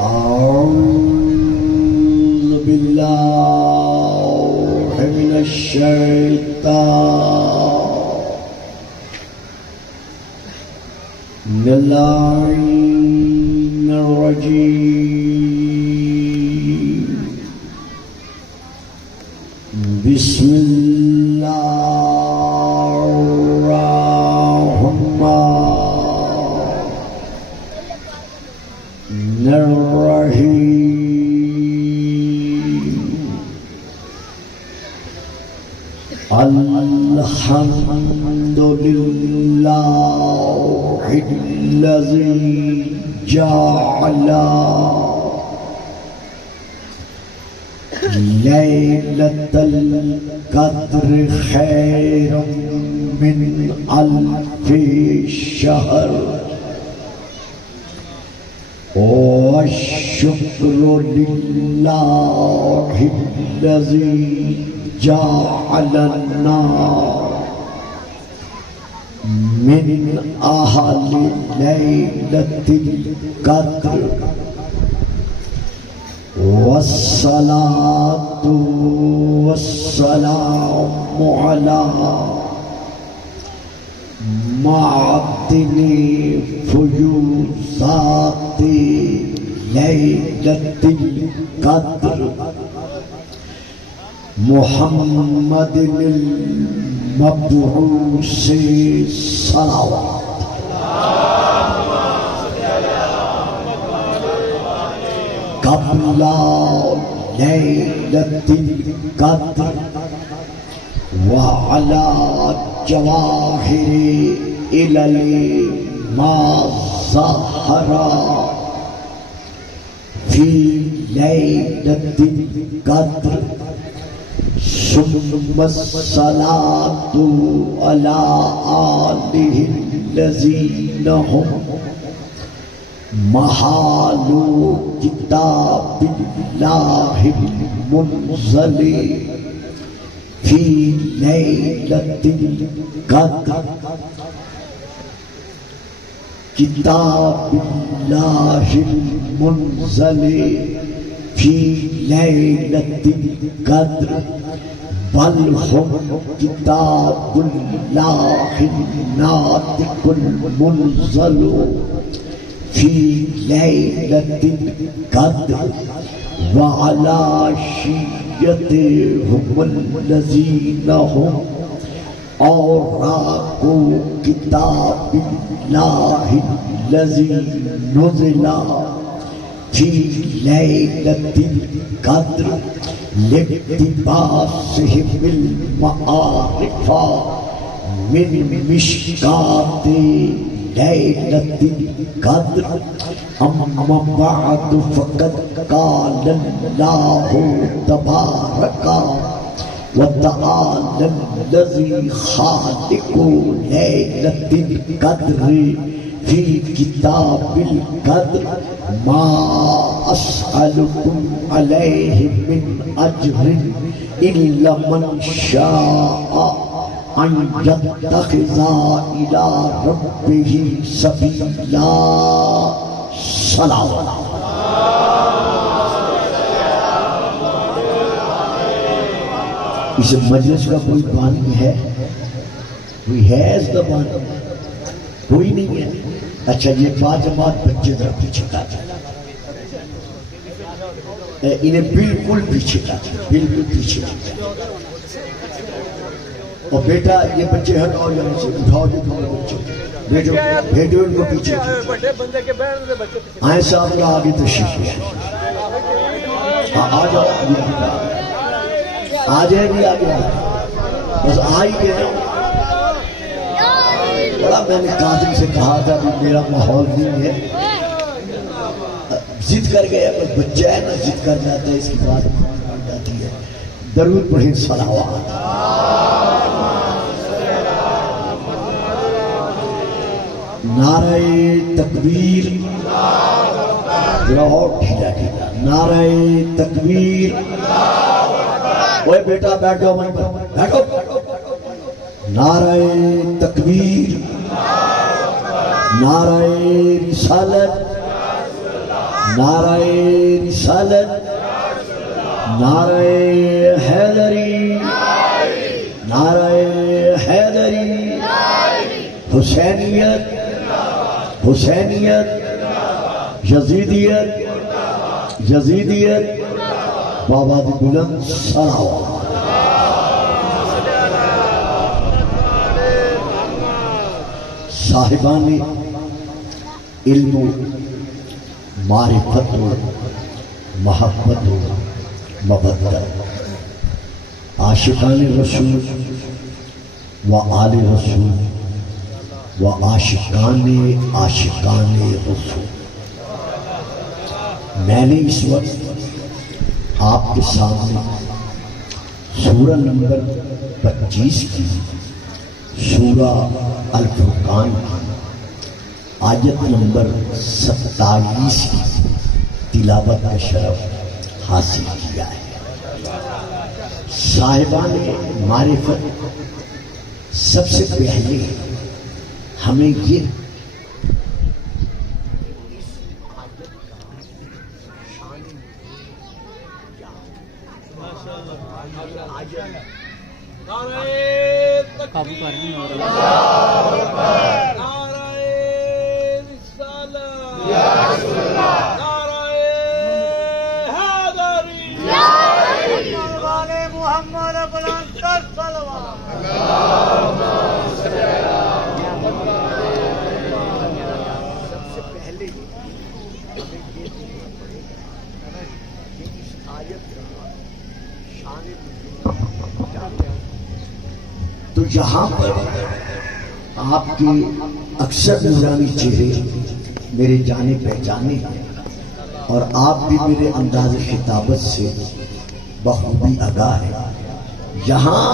أعوذ بالله من الشيطان اللعين الرجيم بسم الله الرحمن الرحيم الحمد لله الذي جعل ليلة القدر خيرا من ألف شهر والشكر لله الذي جعلنا من أهل ليلة القدر والصلاة والسلام على معدن فيوزات ليلة القدر محمد المبعوث صلوات قبل ليلة القدر وعلى جواهر إلى ما ظهر في ليلة القدر ثم الصلاة على آله الذين هم محال كتاب الله المنزل في ليلة القدر كتاب الله المنزل في ليلة القدر بل هم كتاب الله الناطق المنزل في ليلة القدر وعلى شيعتهم الذين هم أوراق كتاب الله الذي نزل في ليلة القدر لاقتباسهم المعارف من مشكاة ليلة القدر أما بعد فقد قال الله تبارك وتعالى الذي خالق ليلة القدر في كتاب القدر ما أسألكم عليه من أجر إلا من شاء أن يتخذ إلى ربه سبيلا صلوات اس مجلس کا کوئی بانی ہے؟ کوئی ہے اس کا بانی؟ کوئی نہیں ہے؟ اچھا یہ باجماعت بچے ذرا پیچھے کا انہیں بالکل پیچھے کا بالکل پیچھے اور بیٹا یہ بچے ہٹاؤ یہاں سے اٹھاؤ یہ دونوں بچے بھیجو ان کو پیچھے آئیں صاحب کا آگے تشریف آ جاؤ آ جائے بھی آ گیا بس آ ہی گیا بڑا میں نے قاضی سے کہا تھا کہ میرا ماحول نہیں ہے ضد کر گیا بس بچہ ہے نا ضد کر جاتا ہے اس کی بات مان جاتی ہے درود پڑھیں صلوات نعرہ تکبیر ذرا اور ڈھیلا ڈھیلا نعرہ تکبیر اوے بیٹا بیٹھ جاؤ وہیں پر بیٹھو نعرہ تکبیر نعرہ رسالت نعرہ رسالت، نعرہ حیدری، نعرہ حیدری، حسینیت، حسینیت، یزیدیت، یزیدیت، بابا دی بلند صلوات۔ صاحبان علم و معرفت و محبت و مودت، عاشقان رسول و آل رسول و عاشقان رسول، میں نے اس وقت آپ کے سامنے سورہ نمبر 25 کی، سورہ الفرقان کی آیت نمبر 27 کی تلاوت کا شرف حاصل کیا ہے۔ صاحبان معرفت، سب سے پہلے ہمیں یہ قابو کر رہے ہیں۔ نعرہ رسالت، نعرہ حیدری، قربان محمد بلند تر صلوات۔ سب سے پہلے ہمیں یہ دیکھنا پڑے گا کہ اس آیت کا شان نزول کیا ہے۔ تو یہاں پر آپ کے اکثر نورانی چہرے میرے جانے پہچانے ہیں، اور آپ بھی میرے انداز خطابت سے بخوبی آگاہ ہیں۔ یہاں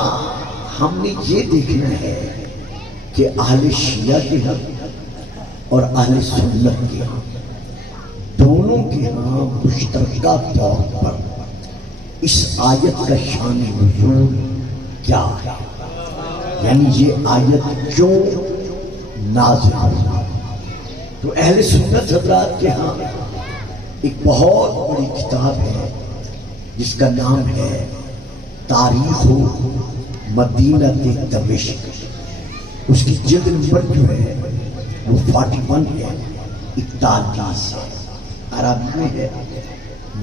ہم نے یہ دیکھنا ہے کہ اہل شیعہ کے حق اور اہل سنت کے حق دونوں کے ہاں مشترکہ طور پر اس آیت کا شان نزول کیا ہے، یعنی یہ آیت کیوں نازل ہوئی۔ تو اہل سنت حضرات کے ہاں ایک بہت بڑی کتاب ہے جس کا نام ہے تاریخ مدینہ دمشق۔ اس کی جلد نمبر جو ہے وہ 41 ہے، 41 ہے، عربی میں ہے،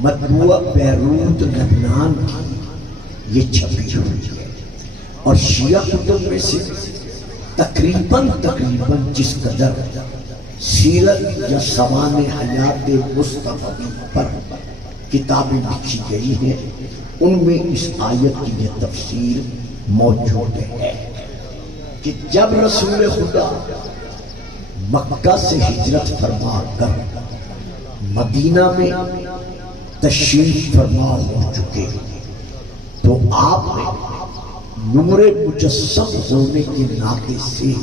مطبوعہ بیروت لبنان کی یہ چھپی ہوئی ہے۔ اور شیعہ کتب میں سے تقریباً جس قدر سیرت یا سوانح حیات مصطفی پر کتابیں لکھی گئی ہیں، ان میں اس آیت کی یہ تفسیر موجود ہے کہ جب رسول خدا مکہ سے ہجرت فرما کر مدینہ میں تشریف فرما ہو چکے تو آپ نے نور مجسم ہونے کے ناطے سے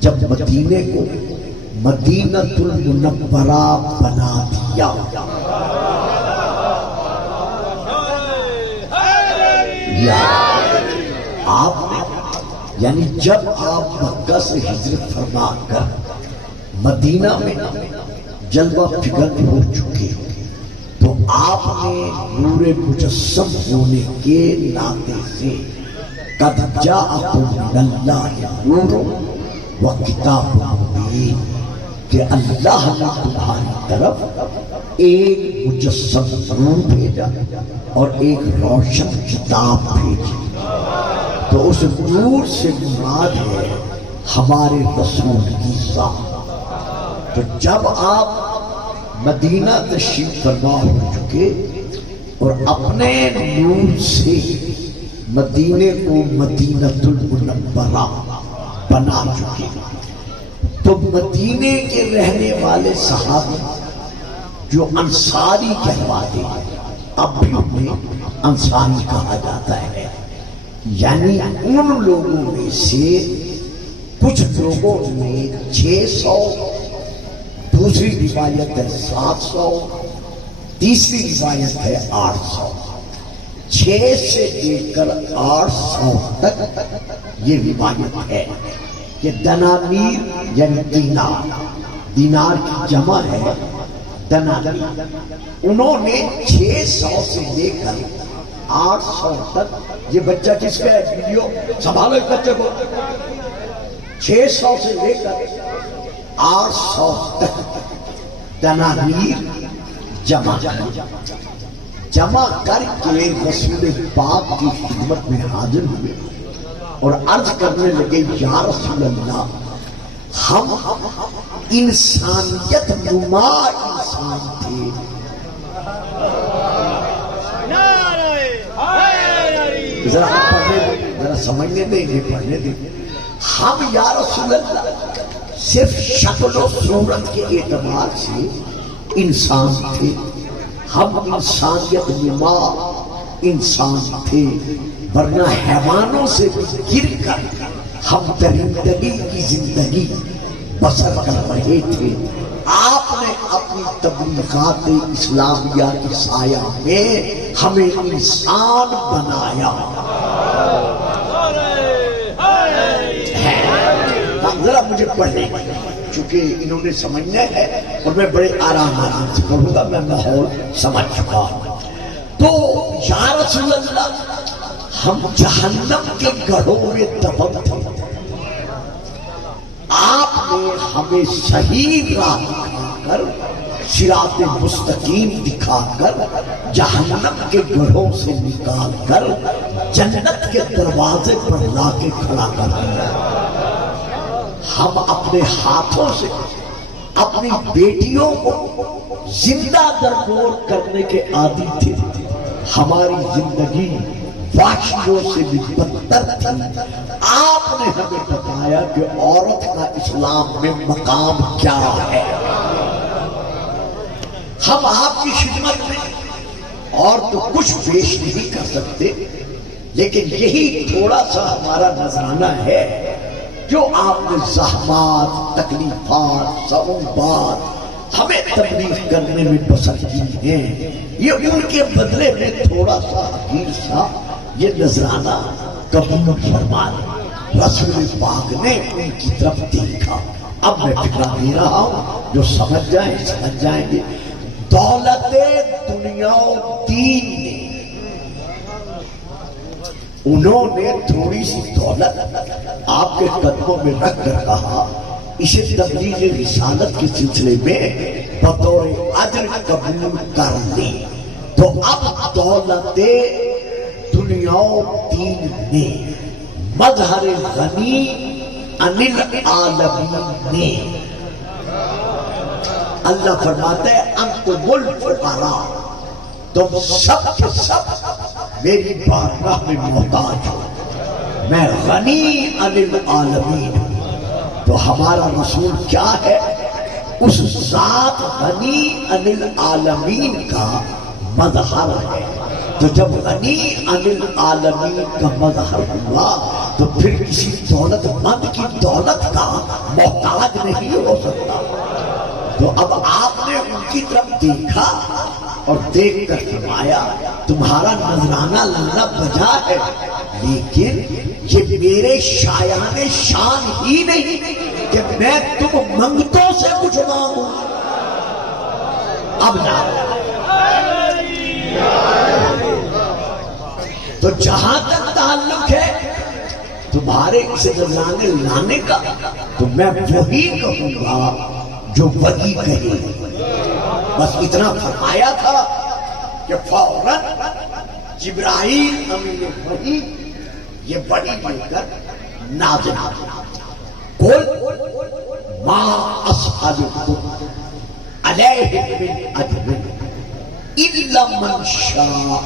جب مدینے کو مدینہ المنورہ بنا دیا، آپ نے یعنی جب آپ مکہ سے ہجرت فرما کر مدینہ میں جلوہ فکر ہو چکے تو آپ نے نور مجسم ہونے کے ناطے سے قد جاءکم من اللہ نور و کتاب مبین، کہ اللہ نے تمہاری طرف ایک مجسم نور بھیجا اور ایک روشن کتاب بھیجی۔ تو اس نور سے مراد ہے ہمارے رسول کی ذات۔ تو جب آپ مدینہ تشریف فرما ہو چکے اور اپنے نور سے مدینے کو مدینہ المنورہ بنا چکے تو مدینے کے رہنے والے صحابی جو انصاری کہواتے ہیں، اب بھی انہیں انصاری کہا جاتا ہے، یعنی ان لوگوں میں سے کچھ لوگوں نے 600، دوسری روایت ہے 700، تیسری روایت ہے 800، 6 سے لے کر 800 تک یہ روایت ہے کہ دنانیر یعنی دینار کی جمع ہے انہوں نے 600 سے لے کر 800 تک، یہ بچہ کس کا ہے؟ ویڈیو سنبھالو اس بچے کو، 600 سے لے کر 800 تک دنانیر جمع کر کے رسول پاک کی خدمت میں حاضر ہوئے اور عرض کرنے لگے یا رسول اللہ، ہم انسانیت نما انسان تھے، ذرا پڑھنے دیں، ذرا سمجھنے دیں، یہ پڑھنے دیں. ہم یا رسول اللہ صرف شکل و صورت کے اعتبار سے انسان تھے، ہم انسانیت نما انسان تھے، ورنہ حیوانوں سے گر کر ہم درندگی کی زندگی بسر کر رہے تھے. آپ نے اپنی تبلیغات اسلامیہ کی سایہ میں ہمیں انسان بنایا. ذرا مجھے پڑھنے چونکہ انہوں نے سمجھنا ہے اور میں بڑے آرام سے پڑھوں گا، میں ماحول سمجھ چکا ہوں. تو یا رسول اللہ، ہم جہنم کے گڑھوں میں دفن تھے، آپ نے ہمیں صحیح راہ دکھا کر، صراط مستقیم دکھا کر، جہنم کے گڑھوں سے نکال کر جنت کے دروازے پر لا کے کھڑا کر دیا. ہم اپنے ہاتھوں سے اپنی بیٹیوں کو زندہ درگور کرنے کے عادی تھے، ہماری زندگی وحشیوں سے بھی بدتر تھی. آپ نے ہمیں بتایا کہ عورت کا اسلام میں مقام کیا ہے. ہم آپ کی خدمت میں اور تو کچھ پیش نہیں کر سکتے، لیکن یہی تھوڑا سا ہمارا نذرانہ ہے جو آپ نے زحمات، تکلیفات، صعوبات ہمیں تبلیغ کرنے میں بسر کی ہیں. یہ ان کے بدلے میں تھوڑا سا حقیر سا یہ نذرانہ قبول فرما لیں. رسول پاک نے ان کی طرف دیکھا. اب میں فکرہ دے رہا ہوں، جو سمجھ جائیں گے. دولت دنیا و دین نے، انہوں نے تھوڑی سی دولت آپ کے قدموں میں رکھ کر کہا اسے تبلیغ رسالت کے سلسلے میں بطور اجر قبول کر لی. تو اب دولت دنیا و دین نے، مظہر غنی عن العالمین نے، اللہ فرماتا ہے انتم الفقراء، تم سب کے سب میری بارگاہ میں محتاج ہو، میں غنی عن العالمین. تو ہمارا رسول کیا ہے؟ اس ذات غنی عن العالمین کا مظہر ہے. تو جب غنی عن العالمین کا مظہر ہوا تو پھر کسی دولت مند کی دولت کا محتاج نہیں ہو سکتا. تو اب آپ نے ان کی طرف دیکھا اور دیکھ کر فرمایا تمہارا نذرانہ لانا بجا ہے، لیکن یہ میرے شایان شان ہی نہیں کہ میں تم منگتوں سے کچھ مانگوں. اب نہ تو جہاں تک تعلق ہے تمہارے اسے نذرانے لانے کا، تو میں وہی کہوں گا جو وہی کہے. بس اتنا فرمایا تھا کہ فوراً جبرائیل امین وحی یہ بڑی بڑھ کر نازل ہوئی. قل ما اسألکم علیہ من اجر الا من شاء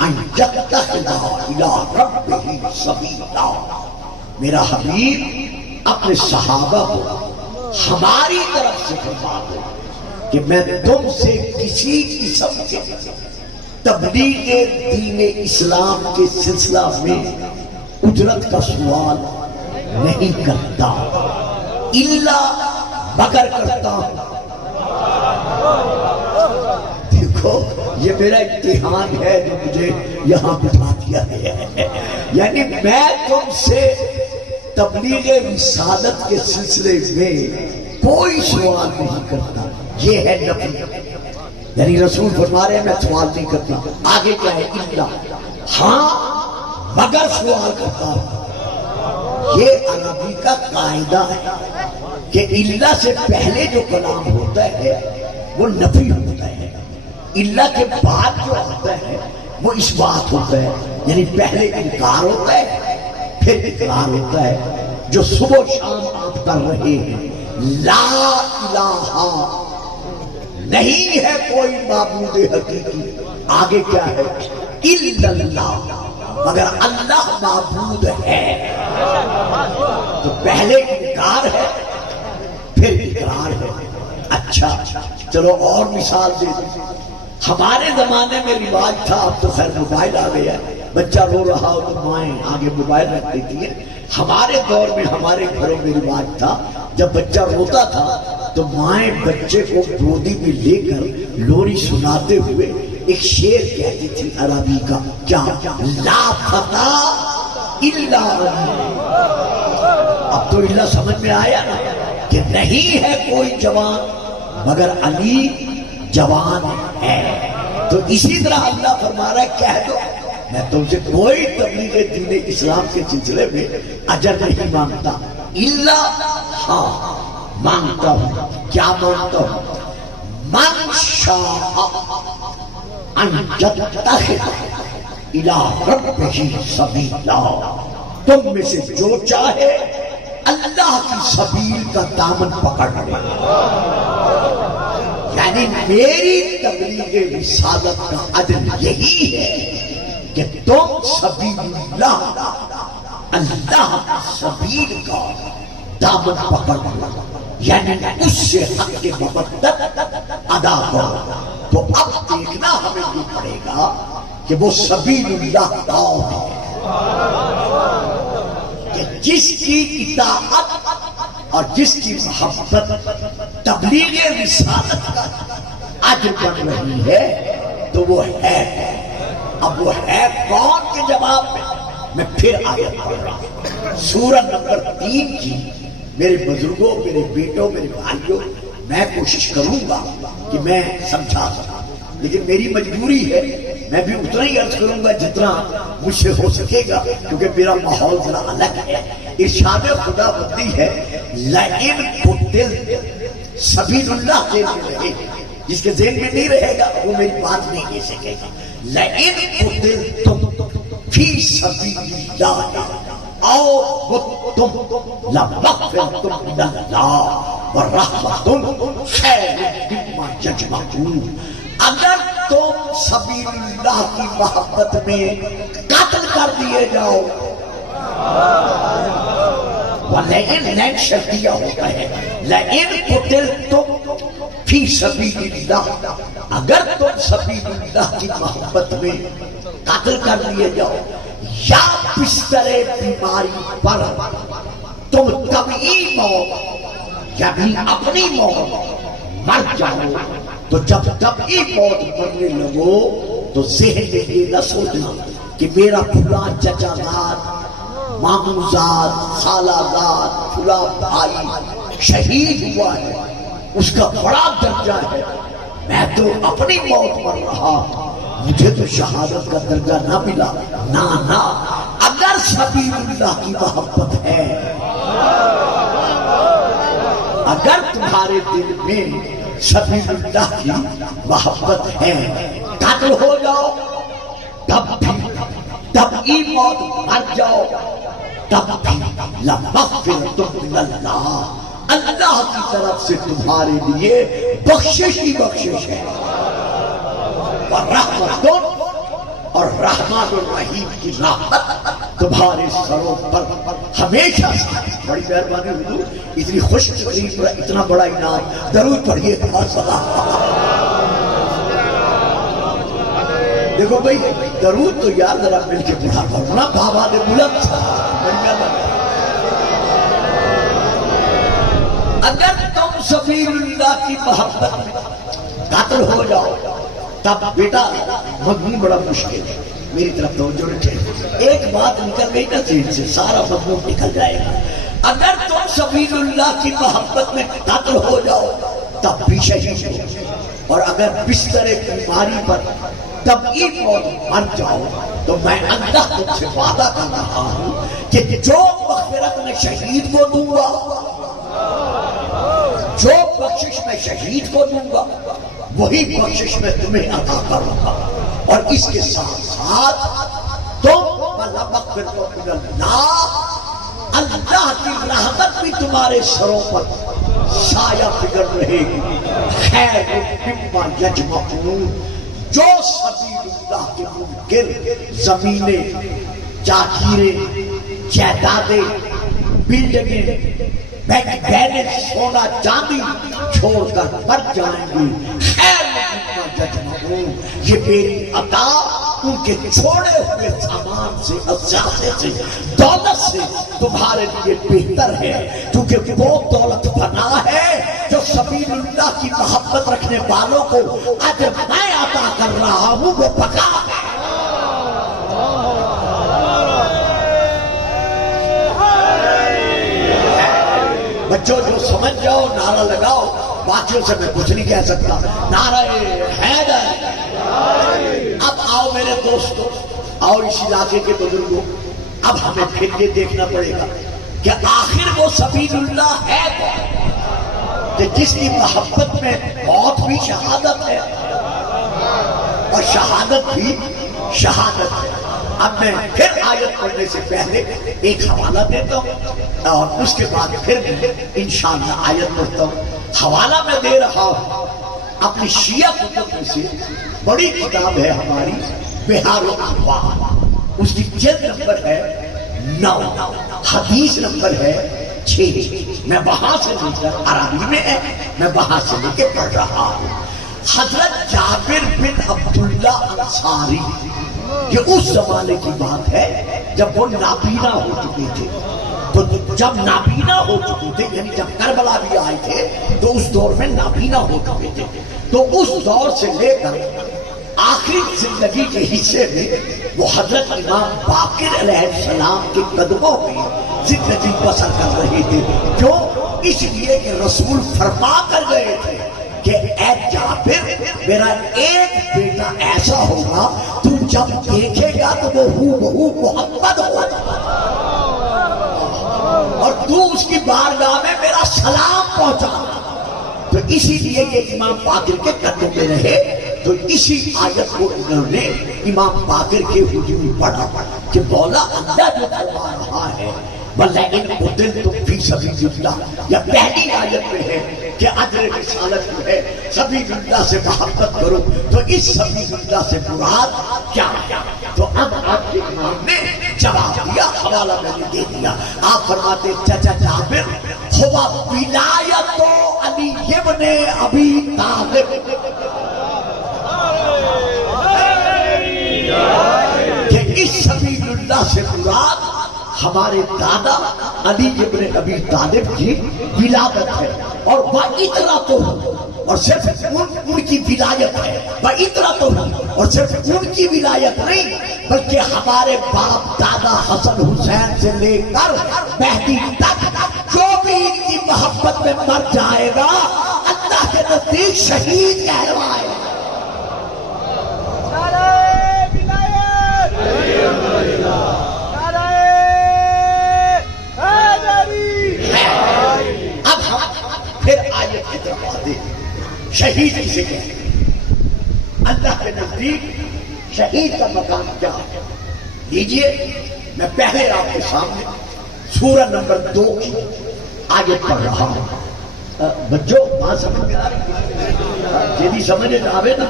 ان یتخذ الی ربہ سبیلا. میرا حبیب اپنے صحابہ کو ہماری طرف سے فرما دو کہ میں تم سے کسی قسم کے تبلیغ دین اسلام کے سلسلہ میں اجرت کا سوال نہیں کرتا، الا مگر کرتا ہوں. دیکھو یہ میرا امتحان ہے جو مجھے یہاں بٹھا دیا ہے. یعنی میں تم سے تبلیغ رسالت کے سلسلے میں کوئی سوال نہیں کرتا، یہ ہے نفی، یعنی رسول فرما رہے ہیں میں سوال نہیں کرتا، آگے کیا ہے؟ الا، ہاں مگر سوال کرتا ہوں۔ یہ عربی کا قاعدہ ہے کہ الا سے پہلے جو کلام ہوتا ہے وہ نفی ہوتا ہے، الا کے بعد جو ہوتا ہے وہ اس بات ہوتا ہے، یعنی پہلے انکار ہوتا ہے پھر اقرار ہوتا ہے۔ جو صبح و شام آپ کر رہے ہیں لا الہ نہیں ہے کوئی معبود حقیقی، آگے کیا ہے؟ الا اللہ، مگر اللہ معبود ہے، تو پہلے انکار ہے پھر اقرار ہے۔ اچھا چلو اور مثال دے دیں۔ ہمارے زمانے میں رواج تھا، اب تو خیر موبائل آ گیا ہے، بچہ رو رہا ہو تو مائیں آگے موبائل رکھ دیتی ہیں۔ ہمارے دور میں ہمارے گھروں میں رواج تھا، جب بچہ روتا تھا تو مائیں بچے کو گودی میں لے کر لوری سناتے ہوئے ایک شعر کہتی تھی عربی کا، کیا؟ لا فتیٰ الا علی۔ اب تو اللہ سمجھ میں آیا نا کہ نہیں ہے کوئی جوان مگر علی جوان ہے۔ تو اسی طرح اللہ فرما رہا ہے کہہ دو میں تم سے کوئی تبلیغ دین اسلام کے سلسلے میں اجر نہیں مانگتا، الا ہاں مانگتا ہوں۔ کیا مانگتا ہوں؟ من شاء ان یتخذ الی ربہ سبیلا، تم میں سے جو چاہے اللہ کی سبیل کا دامن پکڑ لے، یعنی میری تبلیغ رسالت کا عدل یہی ہے کہ تم سبیل اللہ کی سبیل کا دامن پکڑ لو، یعنی اس سے حق کے مبدت ادا کرو۔ تو اب دیکھنا ہمیں یہ پڑے گا کہ وہ سبیل اللہ کون ہے، کہ جس کی اطاعت اور جس کی محبت تبلیغ رسالت کا اجر بن رہی ہے تو وہ ہے۔ اب وہ ہے کون کے جواب میں پھر آیت پڑھ رہا ہوں، سورہ نمبر 3 کی۔ میرے بزرگوں، میرے بیٹوں، میرے بھائیوں، میں کوشش کروں گا کہ میں سمجھا سکوں، لیکن میری مجبوری ہے میں بھی اتنا ہی عرض کروں گا جتنا مجھ سے ہو سکے گا، کیونکہ میرا ماحول ذرا الگ ہے۔ ارشاد خدا بندی ہے لئن قتل سبیل اللہ کے رہے، جس کے ذہن میں نہیں رہے گا وہ میری بات نہیں لے سکے گا۔ لئن قتلتم فی سبیل اللہ او متم لمغفرۃ من اللہ ورحمۃ خیر مما یجمعون، اگر تم سبیل اللہ کی محبت میں قتل کر دیے جاؤ، لیکن لین شرطیہ ہوتا ہے، لئن قتلتم فی سبیل اللہ، اگر تم سبیل اللہ کی محبت میں قتل کر دیے جاؤ یا بستر بیماری پر تم طبعی موت یعنی اپنی موت مر جاؤ، تو جب طبعی موت مرنے لگو تو ذہن میں یہ نہ سوچنا کہ میرا پھلا چچا زاد، ماموں زاد، خالہ زاد، پھلا بھائی شہید ہوا ہے، اس کا بڑا درجہ ہے، میں تو اپنی موت مر رہا، مجھے تو شہادت کا درجہ نہ ملا۔ نہ اگر سبیل اللہ کی محبت ہے، اگر تمہارے دل میں سبیل اللہ کی محبت ہے، قتل ہو جاؤ تب بھی، طبعی موت مر جاؤ تب بھی، لمغفرۃ من اللہ، اللہ کی طرف سے تمہارے لیے بخشش ہی بخشش ہے، ورحمت اور رحمان الرحیم کی رحمت تمہارے سروں پر ہمیشہ۔ بڑی مہربانی حضور، اتنی خوش تقریب پر اتنا بڑا انعام، درود پڑھیے دیکھو بھائی، درود تو یار ذرا مل کے پڑھا کرو نا، بابا نے بلند تھا۔ اگر تم سبیل اللہ کی محبت میں قتل ہو جاؤ تب بیٹا مضمون بڑا مشکل ہے، میری طرف توجہ رکھیں، ایک بات نکل گئی نا ذہن سے سارا مضمون نکل جائے گا۔ اگر تم سبیل اللہ کی محبت میں قتل ہو جاؤ تب بھی شہید ہو، اور اگر بستر بیماری پر تب ایک موت مر جاؤ تو میں اللہ تم سے وعدہ کر رہا ہوں کہ جو مغفرت میں شہید کو دوں گا، جو بخشش میں شہید کو دوں گا، وہی بخشش میں تمہیں عطا کروں گا۔ اور اس کے ساتھ ساتھ تم اللہ کی رحمت بھی تمہارے سروں پر سایہ فکر رہے گی۔ خیر مما یجمعون، جو سبیل اللہ کے منکر زمینیں، جاگیریں، جائیدادیں، بلڈنگیں، بینک بیلنس، سونا چاندی چھوڑ کر مر جائیں گے، خیر مما یجمعون، یہ میری عطا ان کے چھوڑے ہوئے سامان سے، اشیاء سے، دولت سے تمہارے لیے بہتر ہے، کیونکہ وہ دولت فنا ہے جو سبیل اللہ کی محبت رکھنے والوں کو آج میں عطا کر رہا ہوں، وہ بقا ہے۔ بچوں جو سمجھ جاؤ نعرہ لگاؤ، باقیوں سے میں کچھ نہیں کہہ سکتا۔ نعرہ حیدر۔ اب آؤ میرے دوستو، آؤ اس علاقے کے بزرگوں، اب ہمیں پھر یہ دیکھنا پڑے گا کہ آخر وہ سبیل اللہ ہے کہ جس کی محبت میں موت بھی شہادت ہے اور شہادت بھی شہادت ہے۔ اب میں پھر آیت پڑھنے سے پہلے ایک حوالہ دیتا ہوں اور اس کے بعد پھر میں انشاءاللہ آیت پڑھتا ہوں۔ حوالہ میں دے رہا ہوں اپنی شیعہ کتب میں سے، بڑی کتاب ہے ہماری بہار الانوار، اس کی جلد نمبر ہے 9، حدیث نمبر ہے 6۔ میں وہاں سے لے کر، عربی میں ہے، میں وہاں سے لے کے پڑھ رہا ہوں۔ حضرت جابر بن عبداللہ انصاری، یہ اس زمانے کی بات ہے جب وہ نابینا ہو چکے تھے۔ تو جب نابینا ہو چکے تھے، یعنی جب کربلا بھی آئے تھے تو اس دور میں نابینا ہو چکے تھے، تو اس دور سے لے کر آخری زندگی کے حصے میں وہ حضرت امام باقر علیہ السلام کے قدموں میں زندگی بسر کر رہے تھے۔ کیوں؟ اس لیے کہ رسول فرما کر گئے تھے کہ اے جابر، میرا ایک بیٹا ایسا ہوگا تو جب دیکھے گا تو وہ ہو محمد ہوگا، اور تو اس کی بارگاہ میں میرا سلام پہنچا۔ تو اسی لیے یہ امام باقر کے قدموں میں رہے۔ تو اسی آیت کو انہوں نے امام باقر کے حضور پڑھا کہ مولا اللہ جو فرما رہا ہے وَلَئِنْ قُتِلْتُمْ فِي سَبِيلِ اللَّهِ، یا پہلی آیت میں ہے کہ اجر رسالت جو ہے سبیل اللہ سے محبت کرو، تو اس سبیل اللہ سے مراد کیا ہے؟ تو اب آپ کے امام نے جواب دیا، حوالہ میں نے دے دیا۔ آپ فرماتے چچا جابر، ہوا ولایت علی ابن ابی طالب، کہ اس سبیل اللہ سے مراد ہمارے دادا علی ابن ابی طالب کی ولادت ہے، اور وَإِطْرَتُهُ، اور صرف ان کی ولایت ہے، وَإِطْرَتُهُ، اور صرف ان کی ولایت نہیں بلکہ ہمارے باپ دادا حسن حسین سے لے کر مہدی تک جو بھی ان کی محبت میں مر جائے گا اللہ کے نزدیک شہید کہلوائے گا۔ شہید کسے کہتے ہیں؟ اللہ کے نزدیک شہید کا مقام کیا ہے؟ لیجئے میں پہلے آپ کے سامنے سورہ نمبر 2 کی آیت پڑھ رہا ہوں۔ بچوں بات سمجھ میں آ رہی ہے؟ جیدی سمجھے آوے نا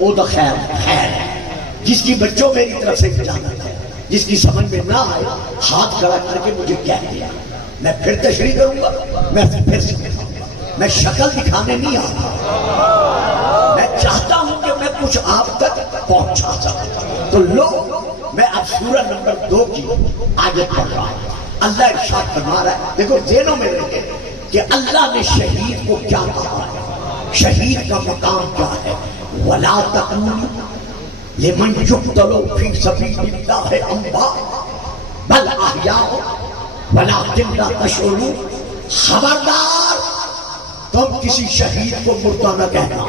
او تو خیر ہے، جس کی بچوں میری طرف سے اجازت ہے، جس کی سمجھ میں نہ آئے ہاتھ کھڑا کر کے مجھے کہہ دیا، میں پھر تشریح کروں گا، میں پھر سمجھاؤں گا۔ میں شکل دکھانے نہیں آتا، میں چاہتا ہوں کہ میں کچھ آپ تک پہنچا سکوں۔ تو لو میں اب سورہ نمبر 2 کی آیت پڑھ رہا ہوں۔ اللہ ارشاد فرما رہا ہے، دیکھو ذہنوں میں رہے کہ اللہ نے شہید کو کیا کہا ہے، شہید کا مقام کیا ہے۔ وَلَا تَقُولُوا لِمَنْ يُقْتَلُ فِي سَبِيلِ اللَّهِ أَمْوَاتٌ بَلْ أَحْيَاءٌ وَلَكِنْ لَا تَشْعُرُونَ۔ خبردار تم کسی شہید کو مردہ نہ کہنا.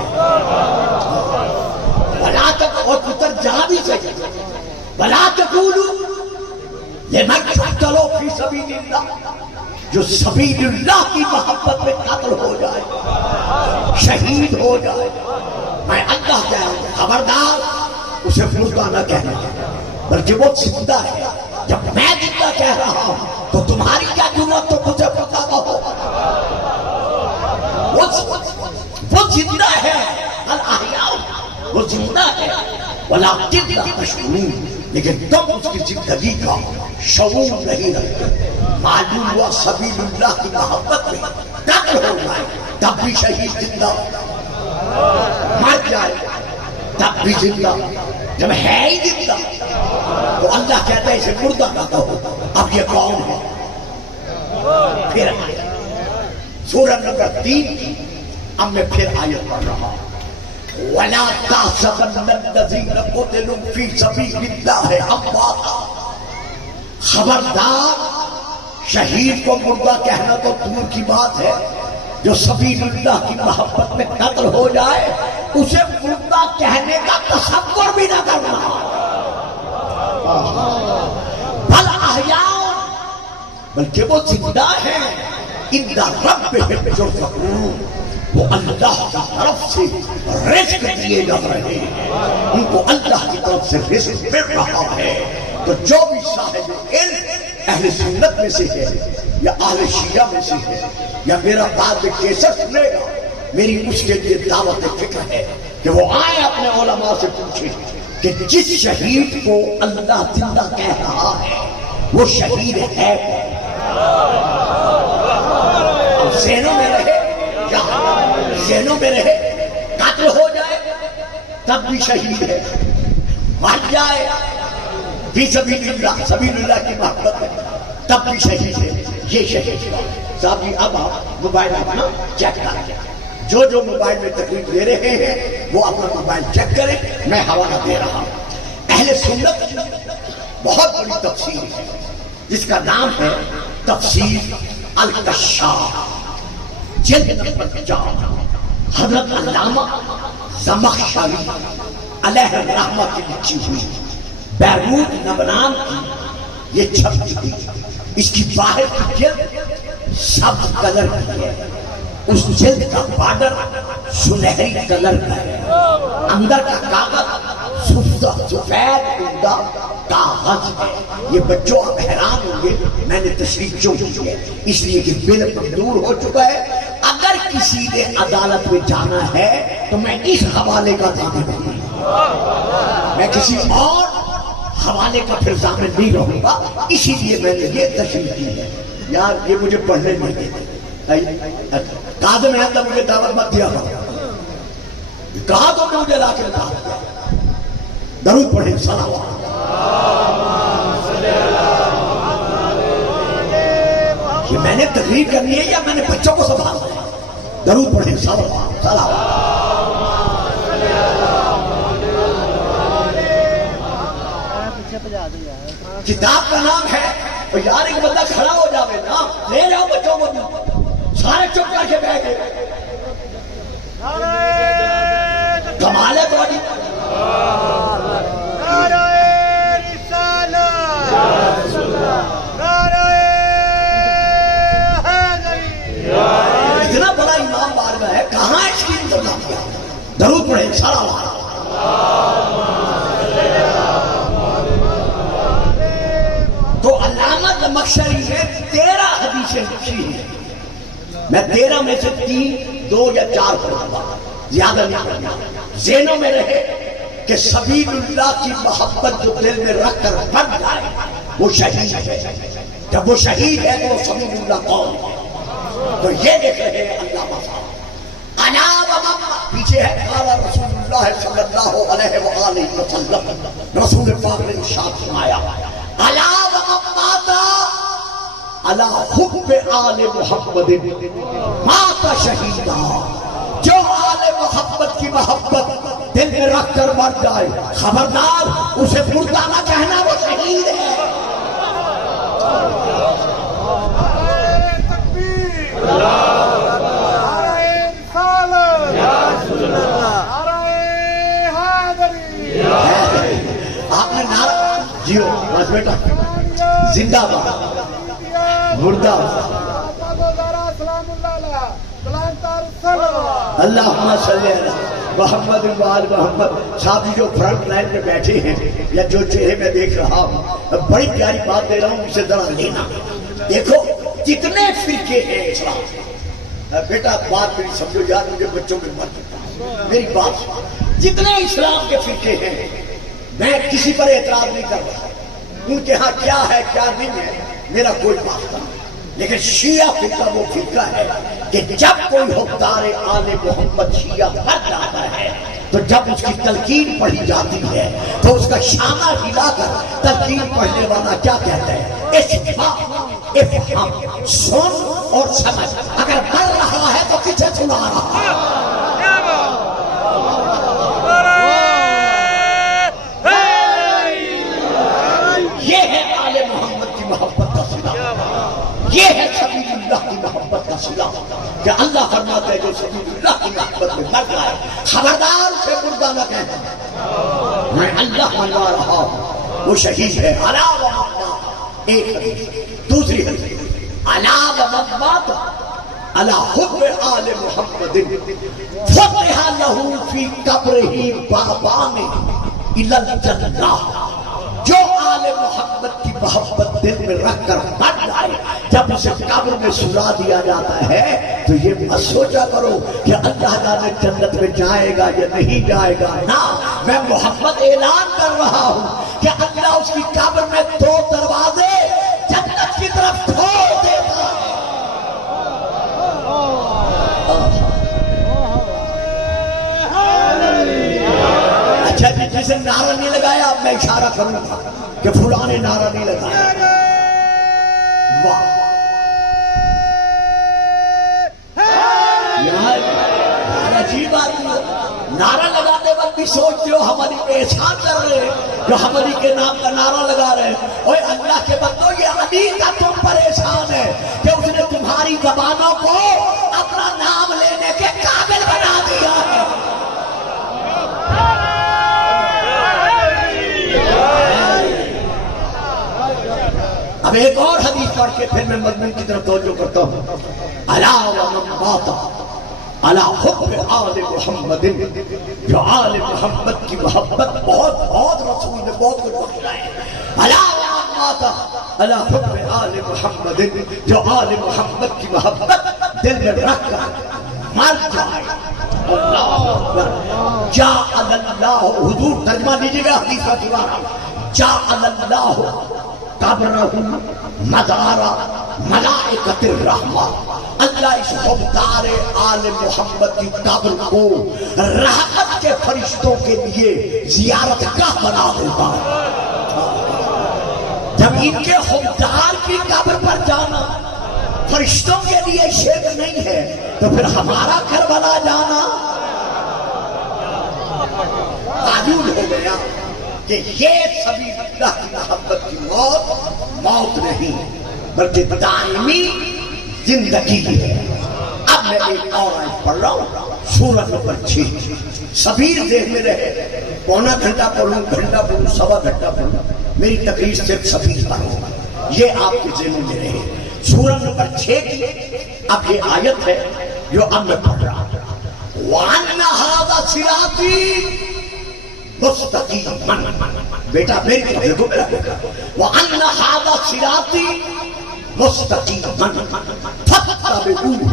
بلا تک اور پتر جہاں بھی سے بلا تقولوا لمن يقتل في سبيل الله، جو سبیل اللہ کی محبت میں قتل ہو جائے، شہید ہو جائے، میں اللہ کہہ رہا ہوں خبردار اسے مردہ نہ کہنا، بلکہ وہ زندہ ہے. جب میں زندہ کہہ رہا ہوں تو تمہاری کیا جرات تو مجھے پتا کہو. وہ زندہ ہے، الاحیاء وہ زندہ ہے، ولکن لا تشعرون، لیکن تم اس کی زندگی کا شعور نہیں رکھتے. معلوم ہوا سبیل اللہ کی محبت میں قتل ہو جائے تب بھی شہید زندہ، مر جائے تب بھی زندہ. جب ہے ہی زندہ تو اللہ کہتا ہے اسے مردہ نہ کہو. اب یہ کون ہے؟ پھر سورہ نمبر 3 کی اب میں پھر آیت پڑھ رہا ہوں. وَلَا تَحْسَبَنَّ الَّذِينَ قُتِلُوا فِي سَبِيلِ اللَّهِ أَمْوَاتًا، خبردار شہید کو مردہ کہنا تو دور کی بات ہے، جو سبیل اللہ کی محبت میں قتل ہو جائے اسے مردہ کہنے کا تصور بھی نہ کرنا. بل احیاء، بلکہ وہ زندہ ہے، عند ربہم یرزقون، وہ اللہ کی طرف سے رزق دیے جا رہے ہیں، ان کو اللہ کی طرف سے رزق مل رہا ہے. تو جو بھی صاحب علم اہل سنت میں سے ہے یا اہل شیعہ میں سے ہے یا میرا بعد میں کیسر سنے گا، میری اس کے لیے دعوت فکر ہے کہ وہ آئے اپنے علماء سے پوچھیں کہ جس شہید کو اللہ زندہ کہہ رہا ہے وہ شہید ہے اب ذہنوں میں رہے یا ذہنوں میں رہے. قتل ہو جائے تب بھی شہید ہے، مر جائے فی سبیل اللہ، سبیل اللہ کی محبت ہے تب بھی شہید ہے. یہ شہید ہے. صاحب جی اب آپ موبائل اپنا چیک کریں، جو موبائل میں تقریر دے رہے ہیں وہ اپنا موبائل چیک کریں، میں حوالہ دے رہا ہوں. اہل سنت کی بہت بڑی تفسیر ہے جس کا نام ہے تفسیر الکشاف، جلد نمبر 4، حضرت علامہ زمخشری علیہ الرحمہ کی لکھی ہوئی، بیروت لبنان کی یہ چھپی ہوئی. اس کی باہر کی جلد سبز کلر کی ہے، اس جلد کا بارڈر سنہری کلر کا ہے، اندر کا کاغذ سفید عمدہ کاغذ ہے. یہ بچوں اب حیران ہوں گے میں نے تصویر کیوں کی ہے، اس لیے کہ بل منظور ہو چکا ہے. اگر کسی نے عدالت میں جانا ہے تو میں اس حوالے کا ضامن نہیں، میں کسی اور حوالے کا پھر ضامن نہیں رہوں گا. اسی لیے میں نے یہ تشریح کی ہے. یار یہ مجھے پڑھنے نہیں دیتے، قادم ہے تو مجھے دعوت مت دیا کہا تو نے مجھے لا کے کہا. درود پڑھیں صلوات. یہ میں نے تقریر کرنی ہے یا میں نے بچوں کو سنبھالنا ہے؟ درود پڑھیں صلوات صلوات. کتاب کا نام ہے، اور یار ایک بندہ کھڑا ہو جاوے نا، لے جاؤ بچوں کو، سارے چپ کر کے بیٹھ گئے. کمال ہے تمہاری. اتنا بڑا امام بارگاہ ہے، کہاں اس کی انتظام کیا؟ درود پڑھیں صلوات. تو علامہ زمخشری نے 13 حدیثیں لکھی ہیں، میں 13 میں سے 3 2 یا 4 پڑھوں گا، زیادہ نہیں پڑھنا. ذہنوں میں رہے کہ سبیل اللہ کی محبت جو دل میں رکھ کر بن جائے وہ شہید ہے. جب وہ شہید ہے تو وہ سبیل اللہ کون ہے؟ تو یہ دیکھ رہے ہیں اللہ پیچھے ہے قال رسول اللہ صلی اللہ علیہ وآلہ وسلم، رسول پاک نے ارشاد فرمایا الا وماتا علی حب آل محمد مات شہیدا، جو آل محمد کی محبت دل میں رکھ کر مر جائے خبردار اسے مردہ نہ کہنا، وہ شہید ہے. جیو بس بیٹا زندہ باد مردہ اللہم صلی اللہ محمد وآل محمد. صاحب جو فرنٹ لائن میں بیٹھے ہیں یا جو چہرے میں دیکھ رہا ہوں, بڑی پیاری بات دے رہا ہوں, اسے ذرا لینا. دیکھو کتنے فرقے ہیں اسلام. بیٹا بات میری سمجھو یار, مجھے بچوں میں مر چکا, میری بات جتنے اسلام کے فرقے ہیں میں کسی پر اعتراض نہیں کر رہا, ان کے ہاں کیا ہے کیا نہیں ہے میرا کوئی بات نہیں. لیکن شیعہ فرقہ وہ فرقہ ہے کہ جب کوئی حکمدار آل محمد شیعہ بن جاتا ہے تو جب اس کی تلقین پڑھی جاتی ہے تو اس کا شانہ ہلا کر تلقین پڑھنے والا کیا کہتا ہے, افہام, سن اور سمجھ. اگر بڑھ رہا ہے تو پیچھے سنا رہا ہے. یہ ہے آل محمد کی محبت کا صلہ, یہ ہے سبیل اللہ کی محبت کا صلہ کہ اللہ فرماتا ہے جو سبیل اللہ کی محبت میں مر رہا ہے خبردار سے مردہ نہ کہنا, میں اللہ منوا رہا ہوں وہ شہید ہے. علا و مات, ایک حدیث. دوسری حدیث, علا و مات علا حب آل محمد فتح لہ فی قبرہ بابان الی الجنہ. جو آل محمد کی محبت دل میں رکھ کر مر جائے جب اسے قبر میں سلا دیا جاتا ہے تو یہ مت سوچا کرو کہ اللہ جانے جنت میں جائے گا یا نہیں جائے گا. نہ, میں محمد اعلان کر رہا ہوں کہ اللہ اس کی قبر میں 2 دروازے جنت کی طرف کھول دیتا ہے. اچھا جی, جسے نعرہ نہیں لگایا اب میں اشارہ کروں گا کہ فلاں نے نعرہ نہیں لگایا. واہ, یہاں عجیب بات ہے, نعرہ لگاتے وقت بھی سوچتے ہو ہم علی پہ احسان کر رہے ہیں جو ہم علی کے نام کا نعرہ لگا رہے ہیں. اوے اللہ کے بندو, یہ علی کا تم پر احسان ہے کہ اس نے تمہاری زبانوں کو اپنا نام لینے کے قابل بنا دیا ہے. اب ایک اور حدیث پڑھ کے پھر میں مضمون کی طرف توجہ کرتا ہوں. الا ومن مات علی حب آل محمد, جو آل محمد کی محبت بہت رسول نے بہت کچھ بخشا ہے. الا ومن مات علی حب آل محمد, جو آل محمد کی محبت دل میں رکھ کر مر جائے. اللہ اکبر. جعل اللہ, حضور ترجمہ دیجیے گا حدیث کا دوبارہ. جعل اللہ قبرہ مزار ملائکۃ الرحمہ, اللہ اس حکمدار آل محمد کی قبر کو رحمت کے فرشتوں کے لیے زیارت گاہ بنا دیتا ہے. جب ان کے حکمدار کی قبر پر جانا فرشتوں کے لیے شرک نہیں ہے تو پھر ہمارا کربلا جانا معلوم ہو گیا کہ یہ سبھی اللہ کی محبت کی موت نہیں بلکہ دائمی زندگی ہے. اب میں ایک اور آیت پڑھ رہا ہوں, سورۃ نمبر 6. سبیر ذہن میں رہے, پونا گھنٹہ پڑھوں, گھنٹہ پڑھوں, سوا گھنٹہ پڑھوں, میری تقریر صرف سبیر پر ہوگا. یہ آپ کے ذہن میں رہے. سورۃ نمبر 6 کی اب یہ آیت ہے جو اب میں پڑھ رہا ہوں. وَأَنَّ هَذَا صِرَاطِي مستقیما, بیٹا میری طرف دیکھو میرا بیٹا. وَأَنَّ هَذَا صِرَاطِي مستقیما فَاتَّبِعُوهُ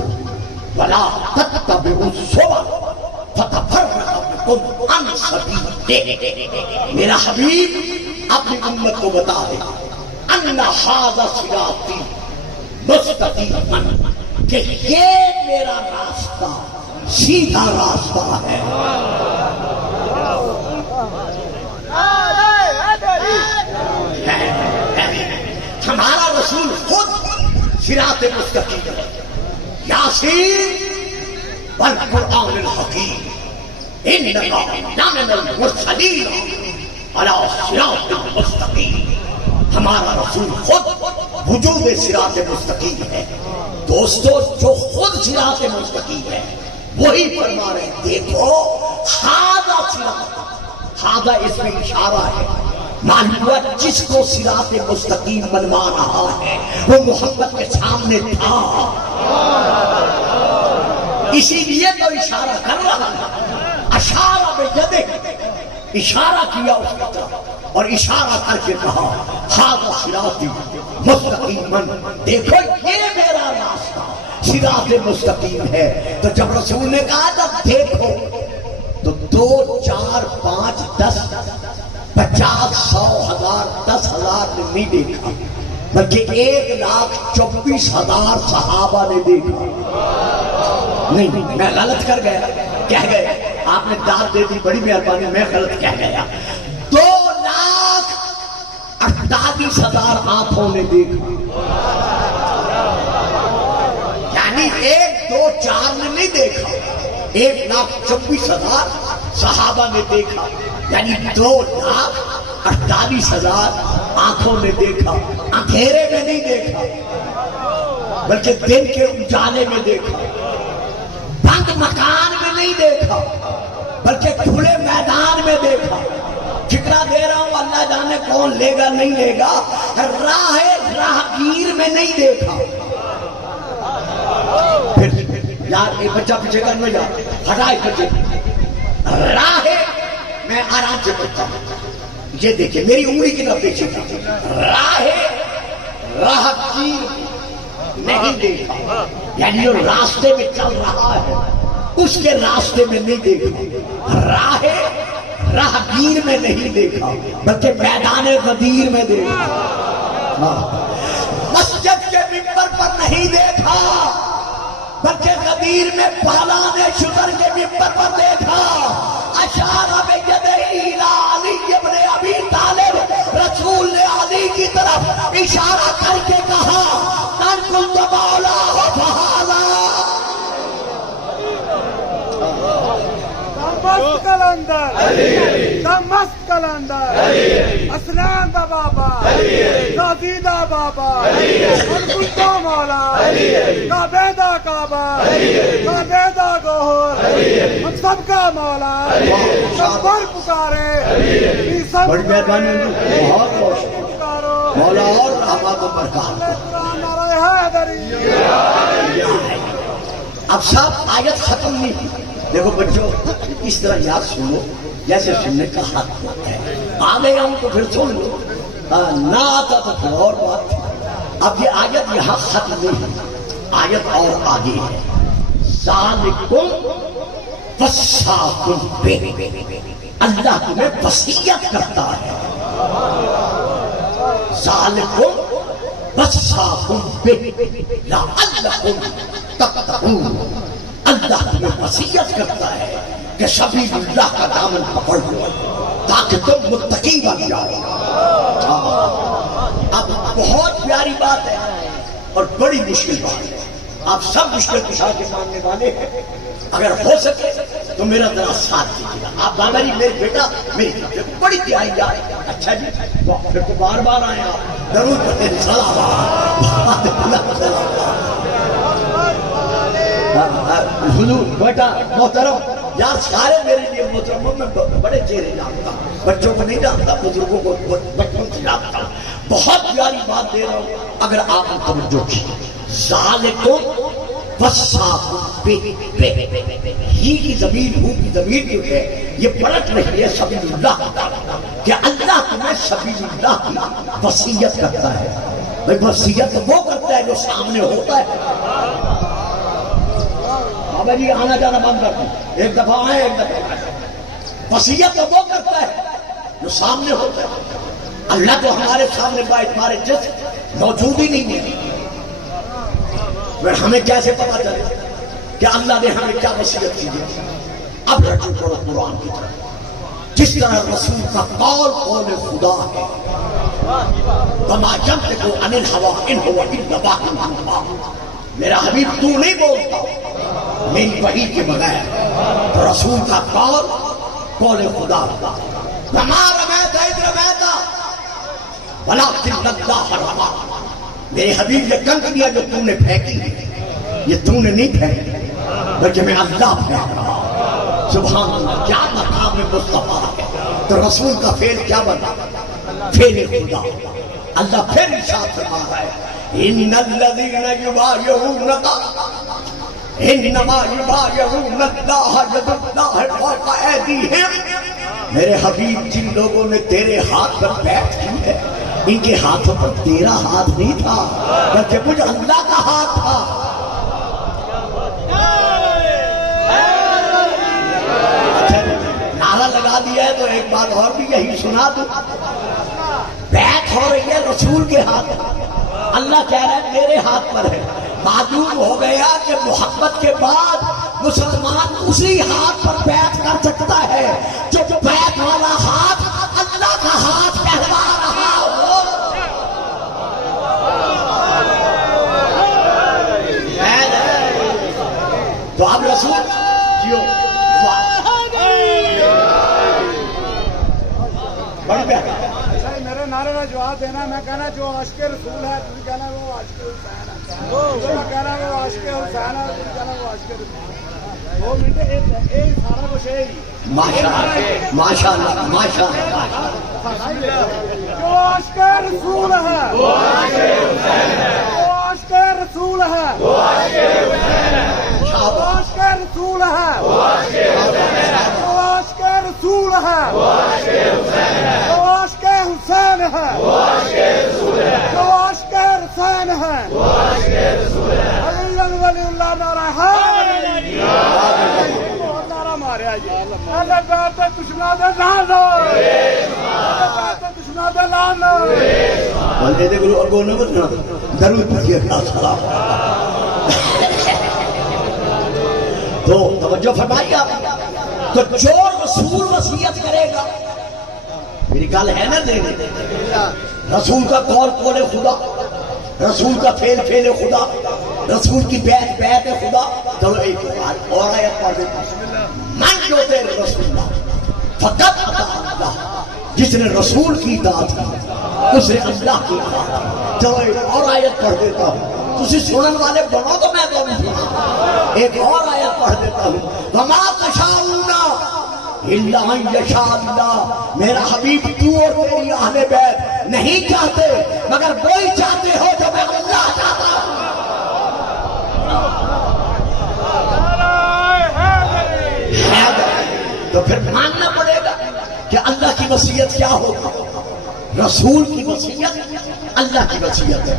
وَلَا تَتَّبِعُوا السُّبُلَ فَتَفَرَّقَ بِكُمْ عَنْ سَبِيلِهِ. میرا حبیب اپنی امت کو بتا دے أَنَّ هَذَا صِرَاطِي مستقیما, کہ یہ میرا راستہ سیدھا راستہ ہے. ہمارا رسول خود صراط مستقیم ہے. یاسین والقرآن الحکیم انک لمن المرسلین علی صراط مستقیم. ہمارا رسول خود وجود صراط مستقیم ہے. دوستو, جو خود صراط مستقیم ہے وہی فرما رہے دیکھو ہذا صراط, ہذا اس میں اشارہ ہے معلوم ہوا جس کو صراط مستقیم بنوا رہا ہے وہ محمد کے سامنے تھا، اسی لیے تو اشارہ کر رہا ہے، اشارہ بیدے، اشارہ کیا اس کی طرف اور اشارہ کر کے کہا ھذا صراطی مستقیما، دیکھو یہ میرا راستہ صراط مستقیم ہے۔ تو جب رسول نے کہا جب دیکھو تو 2 4 5 10 50 100 1000 10,000 نے نہیں دیکھا، بلکہ 1,24,000 صحابہ نے دیکھا۔ نہیں میں غلط کر گیا، کہہ گیا، آپ نے داد دے دی، بڑی مہربانی، میں غلط کہہ گیا۔ 2,48,000 آنکھوں نے دیکھا، یعنی 1 2 4 نے نہیں دیکھا، 1,24,000 صحابہ نے دیکھا، یعنی 2,48,000 آنکھوں نے دیکھا۔ اندھیرے میں نہیں دیکھا بلکہ دن کے اجالے میں دیکھا، بند مکان میں نہیں دیکھا بلکہ کھلے میدان میں دیکھا۔ فکرہ دے رہا ہوں، اللہ جانے کون لے گا نہیں لے گا، راہگیر میں نہیں دیکھا۔ پھر یار ایک بچہ پیچھے کر میں جا ہٹا، ایک بچے راہ میں آرام سے پڑھتا ہوں، یہ دیکھیں میری انگلی کی طرف دیکھیں، راہگیر نہیں دیکھا، یعنی جو راستے میں چل رہا ہے اس کے راستے میں نہیں دیکھا، راہگیر میں نہیں دیکھا بلکہ میدان غدیر میں دیکھا، مسجد کے ممبر پر نہیں دیکھا بلکہ غدیر میں پالان شکر کے ممبر پر دیکھا۔ اشارہ بیدہ الی علی ابن ابی طالب، رسول نے علی کی طرف اشارہ کر کے کہا من کنت مولاہ فہذا۔ دمشق کلندر، دمشق کلندر، اسنان دا بابا، زازیدہ بابا، منکلتا مولا، کعبیدہ کعبہ، کعبیدہ گوہر، ہم سب کا مولا، سب پر پکارے، بڑی مہربانی، بہت بہت پکارو مولا اور رحمت و برکات۔ قرآن نعرہ حیدری۔ اب صاحب آیت ختم نہیں کی، دیکھو بچوں اس طرح یاد سنو جیسے سننے کا حق ہوتا ہے، آ گیا ہوں تو پھر سن لو، نہ آتا تو پھر اور بات۔ اب یہ آیت یہاں ختم نہیں ہے، آیت اور آگے ہے، ذالکم وصاکم بہ، اللہ تمہیں وصیت کرتا ہے، ذالکم وصاکم بہ لعلکم تتقون، اللہ تمہیں وصیت کرتا ہے کہ سبیل اللہ کا دامن پکڑ لو تاکہ تم متقی بن جاؤ۔ اب بہت پیاری بات ہے اور بڑی مشکل بات ہے، آپ سب مشکل کشا کے ماننے والے ہیں، اگر ہو سکے تو میرا ذرا ساتھ دیجیے گا۔ آپ بابا جی میرے بیٹا میری بڑی پیاری یاد ہے، اچھا جی پھر تو بار بار آئے آپ، درود پڑھتے ہیں، سلام حضور بیٹا محترم، یار سارے میرے لیے محترم، میں بڑے چہرے جانتا ہوں، بچوں کو نہیں جانتا، بزرگوں کو بچپن سے جانتا ہوں، بہت پیاری بات دے رہا ہوں اگر آپ نے توجہ کی۔ ذالکم وصاکم بہ، ہی کی ضمیر، ہو کی ضمیر جو ہے یہ پلٹ رہی ہے سبیل اللہ کہ اللہ تمہیں سبیل اللہ کی وصیت کرتا ہے۔ بھائی وصیت وہ کرتا ہے جو سامنے ہوتا ہے۔ بابا جی آنا جانا بند کر دیں، ایک دفعہ آئے ایک دفعہ آئے، وصیت تو وہ کرتا ہے جو سامنے ہوتا ہے۔ اللہ تو ہمارے سامنے باعتبار جسم موجود ہی نہیں ہے، پھر ہمیں کیسے پتا چلے کہ اللہ نے ہمیں کیا وصیت کی ہے؟ اب رجوع کرو قرآن کی طرف، جس طرح رسول کا قول قول خدا ہے، وما ينطق عن الهوى ان هو الا وحی یوحی، میرا حبیب تو نہیں بولتا میری وحی کے بغیر، تو رسول کا قول قول خدا ہوگا۔ وما رمیت اذ رمیت ولکن اللہ رمی، میرے حبیب یہ کنکریاں جو تو نے پھینکی یہ تو نے نہیں پھینکی بلکہ میں اللہ پھینک رہا ہوں۔ سبحان اللہ، کیا مقام مصطفیٰ ہے، تو رسول کا فعل کیا بنا؟ پھر خدا اللہ پھر ارشاد فرما رہا ہے ان الذین یبایعونک انما یبایعون اللہ ید اللہ فوق ایدیہم میرے حبیب جن لوگوں نے تیرے ہاتھ پر بیعت کی ہے ان کے ہاتھوں پر تیرا ہاتھ نہیں تھا بلکہ مجھ اللہ کا ہاتھ تھا نعرہ لگا دیا ہے تو ایک بات اور بھی یہی سنا دوں بیعت ہو رہی ہے رسول کے ہاتھ اللہ کہہ رہا ہے میرے ہاتھ پر ہے معلوم ہو گیا کہ محبت کے بعد مسلمان اسی ہاتھ پر بیعت کر سکتا ہے جو بیعت والا ہاتھ اللہ کا ہاتھ کہلوا رہا ہو تو اب رسول جیو بڑھ گیا میرے نعرے کا جواب دینا میں کہنا جو عاشق رسول ہے تم کہنا وہ عاشق حسین ہے میں کہنا وہ عاشق حسین ہے تم کہنا وہ عاشق رسول ہے 2 منٹ ایک سارا کچھ ہے ماشاءاللہ ماشاءاللہ جو عاشق رسول ہے وہ عاشق رسول ہے وہ عاشق رسول ہے وہ عاشق رسول ہے وہ عاشق حسین ہے جو عاشق حسین ہے علی اللہ نعرہ حیدری نعرہ ماریا جی اللہ بیعت دشمناں دے لعنت اللہ بیعت دشمناں دے لعنت بندے دے گلو اگوں نہ ورنا درود پڑھیے السلام تو توجہ فرمائیے آپ تو جو رسول وصیت کرے گا میری گل ہے نا دینے رسول کا قول قول خدا رسول کا فعل فعل خدا رسول کی بیعت بیعت خدا چلو ایک بات اور آیت پڑھ دیتا من جو تیرے رسول اللہ فقط اطاع اللہ جس نے رسول کی اطاعت کی اس نے اللہ کی اطاعت کی چلو ایک اور آیت پڑھ دیتا ہوں تسی سنن والے بنو تو میں تو نہیں سنا ایک اور آیت پڑھ دیتا ہوں وما تشاؤون الا ان یشاء اللہ میرا حبیب تو اور تیری اہل بیت نہیں چاہتے مگر وہی چاہتے ہو جو میں اللہ چاہتا ہوں تو پھر ماننا پڑے گا کہ اللہ کی وصیت کیا ہوگا رسول کی وصیت اللہ کی وصیت ہے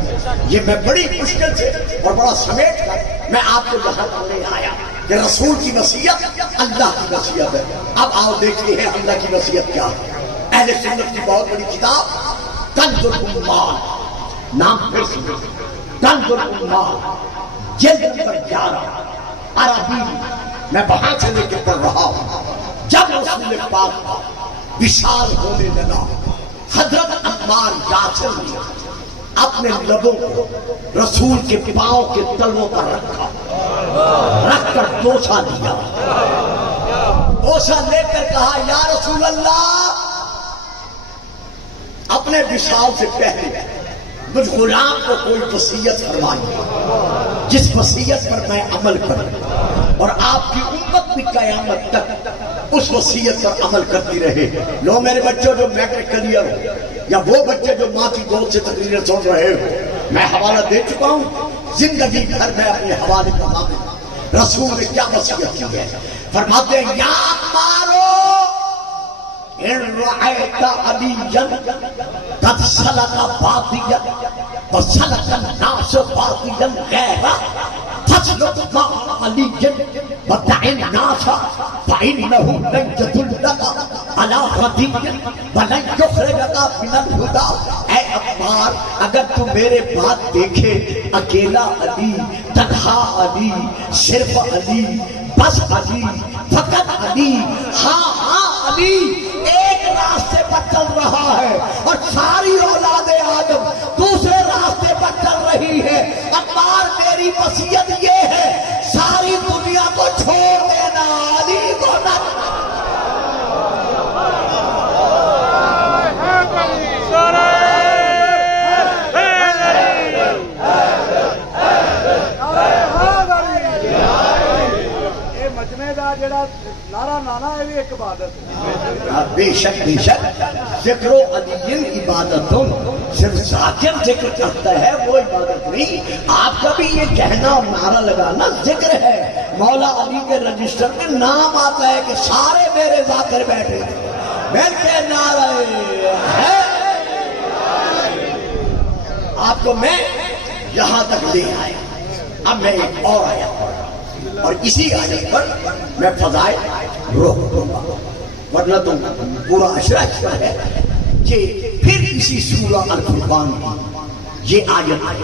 یہ میں بڑی مشکل سے اور بڑا سمیٹ کر میں آپ کو یہاں لے آیا کہ رسول کی وصیت اللہ کی وصیت ہے اب آؤ دیکھتے ہیں اللہ کی وصیت کیا ہے اہل سنت کی بہت بڑی کتاب کنز الامال نام پھر سنو کنز الامال جلد نمبر 11 عربی میں وہاں سے لے کے پڑھ رہا ہوں جب رسول پاک وصال ہونے لگا حضرت عمار یاسر نے اپنے لبوں کو رسول کے پاؤں کے تلووں پر رکھا رکھ کر بوسہ لیا بوسہ لے کر کہا یا رسول اللہ اپنے وصال سے پہلے مجھ غلام کو کوئی وصیت فرمائی جس وصیت پر میں عمل کروں اور آپ کی امت بھی قیامت تک اس وصیت پر عمل کرتی رہے لو میرے بچوں جو میٹرک کلیئر ہو یا وہ بچے جو ماں کی گود سے تقریریں سن رہے ہو میں حوالہ دے چکا ہوں زندگی بھر میں اپنے حوالے پر رسول نے کیا وصیت کی ہے فرماتے ہیں یا مارو ان رعیت علیجا قد سلک باطیا وسلک الناس باطیا غیرہ فاسلک مع علیجا ودع الناس فإنه لن يدلك على غدی ولن يخرجك من الهدى اے عمار اگر تم میرے بات دیکھے اکیلا علی تنہا علی صرف علی بس علی فقط علی ہاں علی ایک راستے پر چل رہا ہے اور ساری اولاد آدم دوسرے راستے پر چل رہی ہے عمار میری وصیت یہ ہے ساری دنیا کو چھوڑ دینا علی کو نہ جڑا نعرہ لانا ہے بھی ایک ایک عبادت بے شک ذکر و علی عبادتوں، صرف ذاکر ذکر کرتا ہے وہ عبادت نہیں. آپ کا بھی یہ کہنا اور نعرہ لگانا ذکر ہے. مولا علی کے رجسٹر میں نام آتا ہے کہ سارے میرے ذاکر بیٹھے تھے. میں کہ نعرہ ہے. آپ کو میں یہاں تک لے آیا. اب میں ایک اور آیا اور اسی آنے پر میں فضائل روک دوں گا، ورنہ تو پورا اشرا ہے کہ پھر اسی سورہ الفرقان کی یہ آیت ہے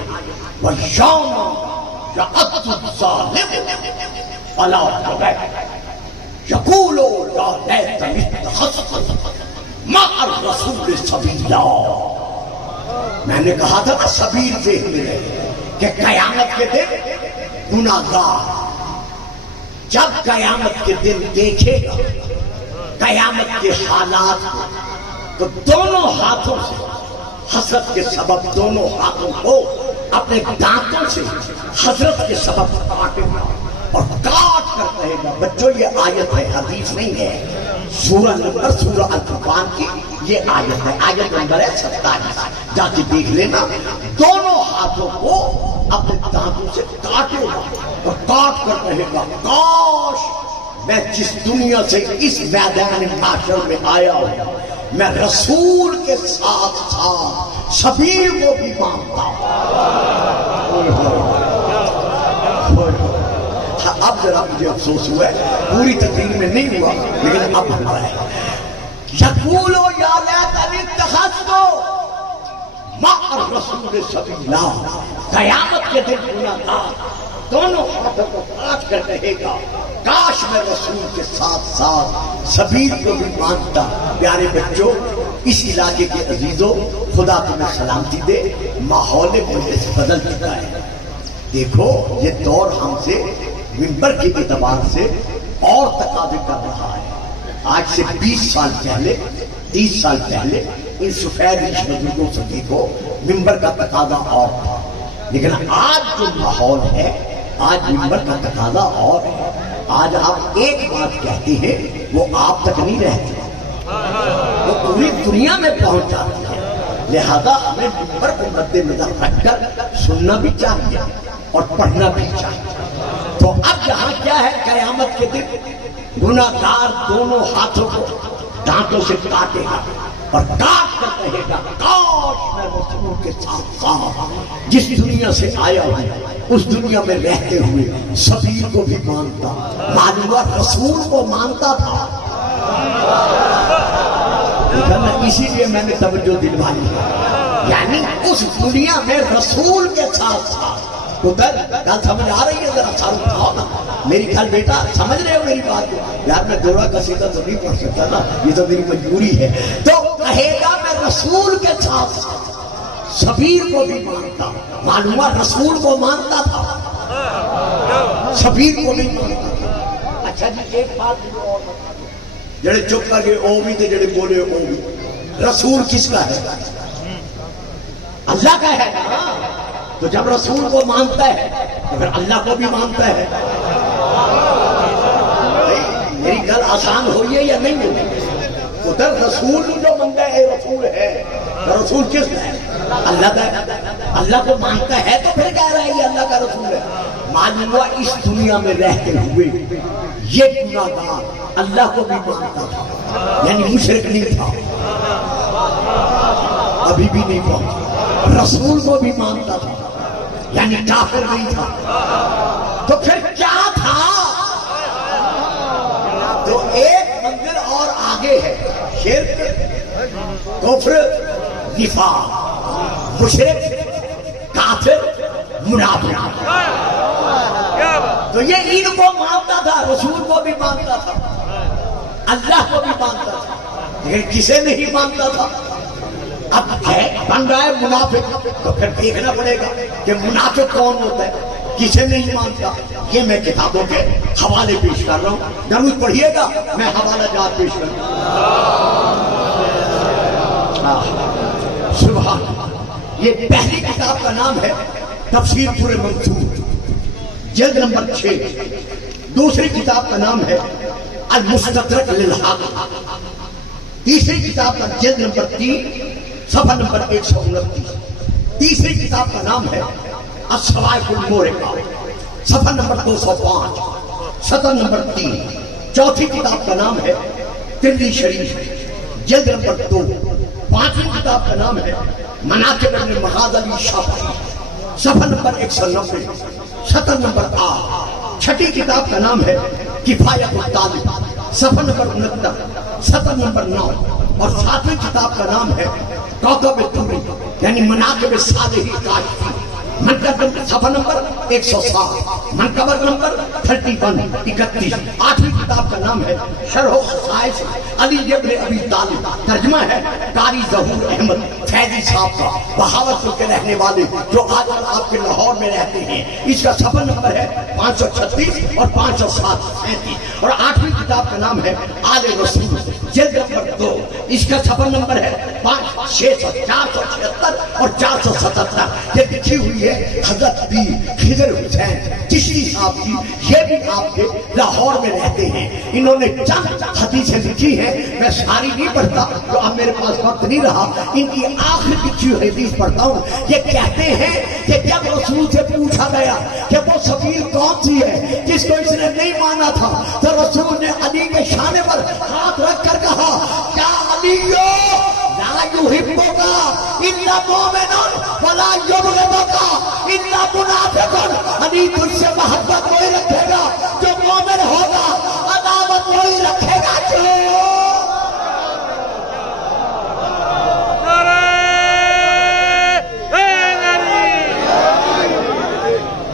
وَالْيَوْمَ يَعَضُّ الظَّالِمُ عَلَىٰ يَدَيْهِ يَقُولُ يَا لَيْتَنِي اتَّخَذْتُ مَعَ الرَّسُولِ سَبِيلًا. میں نے کہا تھا کہ سبیل ذہن میں رہے کہ قیامت کے دن گناہگار جب قیامت کے دن دیکھے گا قیامت کے حالات کو تو دونوں ہاتھوں سے حسرت کے سبب دونوں ہاتھوں کو اپنے دانتوں سے حسرت کے سبب کاٹے گا اور کاٹ کر کہے گا. بچوں یہ آیت ہے، حدیث نہیں ہے. سورہ نمبر سورہ الفرقان کی یہ آیت ہے. آیت نمبر ہے 27. جا کے دیکھ لینا. دونوں ہاتھوں کو اپنے دانتوں سے کاٹے گا اور کاٹ کر کہے گا کاش میں جس دنیا سے اس میدان محشر میں آیا ہوں میں رسول کے ساتھ ساتھ سبیل کو بھی مانتا ہوں. اب ذرا مجھے افسوس ہوا ہے، پوری تقریر میں نہیں ہوا لیکن اب ہوا ہے. یقولو یا لیتنی اتخذت مع الرسول سبیلا. قیامت کے دن گناہگار دونوں ہاتھوں کو کاٹ کر کہے گا کاش میں رسول کے ساتھ ساتھ سبیل کو بھی مانتا. پیارے بچوں، اس علاقے کے عزیزوں، خدا تمہیں سلامتی دے. ماحول مجلس بدل چکا ہے. دیکھو یہ دور ہم سے منبر کے اعتبار سے اور تقاضے کر رہا ہے. آج سے 20 سال پہلے 30 سال پہلے ان سفید ریش بزرگوں سے دیکھو منبر کا تقاضا اور تھا، لیکن آج جو ماحول ہے آج منبر کا تقاضا اور ہے. آج آپ ایک بات کہتے ہیں وہ آپ تک نہیں رہتی، وہ پوری دنیا میں پہنچ جاتی ہے. لہذا ہمیں منبر کو مد نظر رکھ کر سننا بھی چاہیے اور پڑھنا بھی چاہیے. تو اب یہاں کیا ہے، قیامت کے دن گناہگار دونوں ہاتھوں کو دانتوں سے کاٹے گا اور کاٹ کر کہے گا کاش میں رسول کے ساتھ ساتھ جس دنیا سے آیا ہوں اس دنیا میں رہتے ہوئے سبیل کو بھی مانتا. معلوم ہوا رسول کو مانتا تھا. اسی لیے میں نے توجہ دلوائی ہے، یعنی اس دنیا میں رسول کے ساتھ ساتھ ادھر گل سمجھ آ رہی ہے؟ ذرا ساروں کھاؤ نا میری خیال بیٹا، سمجھ رہے ہو میری بات کو؟ یار میں دورہ قصیدہ تو نہیں پڑھ سکتا نا، یہ تو میری مجبوری ہے. تو کہے گا میں رسول کے ساتھ ساتھ سبیل کو بھی مانتا. معلوم رسول کو مانتا تھا سبیل کو نہیں مانتا تھا. اچھا جی ایک بات مجھے اور بتا دو، جڑے چپ کر گئے او بھی تھے، جڑے بولے او بھی. رسول کس کا ہے؟ اللہ کا ہے نا. تو جب رسول کو مانتا ہے تو پھر اللہ کو بھی مانتا ہے. میری گل آسان ہوئی ہے یا نہیں ہوئی؟ ادھر رسول جو منگا ہے رسول ہے، تو رسول کس کا ہے؟ اللہ کا ہے. اللہ کو مانتا ہے تو پھر کہہ رہا ہے یہ اللہ کا رسول ہے. معلوم ہوا اس دنیا میں رہتے ہوئے یہ گناہگار اللہ کو بھی مانتا تھا، یعنی مشرک نہیں تھا، ابھی بھی نہیں پہنچا. رسول کو بھی مانتا تھا یعنی کافر نہیں تھا. تو پھر کیا تھا؟ تو ایک منزل اور آگے ہے، شرک، کفر، نفاق، مشرک، کافر، منافق. تو یہ ان کو مانتا تھا، رسول کو بھی مانتا تھا، اللہ کو بھی مانتا تھا، لیکن کسے نہیں مانتا تھا؟ اب ہے بن رہا ہے منافق. تو پھر دیکھنا پڑے گا کہ منافق کون ہوتا ہے، کسے نہیں مانتا. یہ میں کتابوں کے حوالے پیش کر رہا ہوں، ضرور پڑھیے گا، میں حوالہ جات پیش کروں. سبحان اللہ. یہ پہلی کتاب کا نام ہے تفسیر پر منصور، جلد نمبر 6. دوسری کتاب کا نام ہے المستدرک للحق، تیسری کتاب کا جلد نمبر 3 صفحہ نمبر 129. تیسری کتاب کا نام ہے الصواعق المورقہ، صفحہ نمبر 205، سطر نمبر 3. چوتھی کتاب کا نام ہے ترمذی شریف، جلد نمبر 2. پانچویں کتاب کا نام ہے مناقب ابن مغاز علی شافعی، صفحہ نمبر 190، سطر نمبر 8. چھٹی کتاب کا نام ہے کفایت الطالب، صفحہ نمبر 69، سطر نمبر 9. اور ساتویں کتاب کا نام ہے کوكب الدری یعنی مناقب صالح کاشفی، منقبر صفحہ نمبر 107، منقبر نمبر 31. آٹھویں کتاب کا نام ہے شرح خصائص علی ابن ابی طالب، ترجمہ ہے قاری ظہور احمد فیضی صاحب کا، بہاولپور کے رہنے والے جو آج کل آپ کے لاہور میں رہتے ہیں. اس کا صفحہ نمبر ہے 536 اور 537. اور آٹھویں کتاب کا نام ہے آل رسول، جلد نمبر 2. اس کا صفحہ نمبر ہے 476 اور 477. یہ لکھی ہوئی ہے حضرت خضر حسین چشتی صاحب کی. یہ بھی آپ کے لاہور میں رہتے ہیں. انہوں نے چند حدیثیں لکھی ہیں، میں ساری نہیں پڑھتا تو اب میرے پاس وقت نہیں رہا. ان کی آخر لکھی ہوئی حدیث پڑھتا ہوں. یہ کہتے ہیں کہ جب رسول سے پوچھا گیا کہ وہ سبیل کون سی ہے جس کو اس نے نہیں مانا تھا، تو رسول نے علی کے شانے پر ہاتھ رکھ کر کہا کیا علیو لا یحبک الا مومن ولا یبغضک الا منافق. علی تجھ سے محبت وہی رکھے گا جو مومن ہوگا، عداوت وہی رکھے گا جو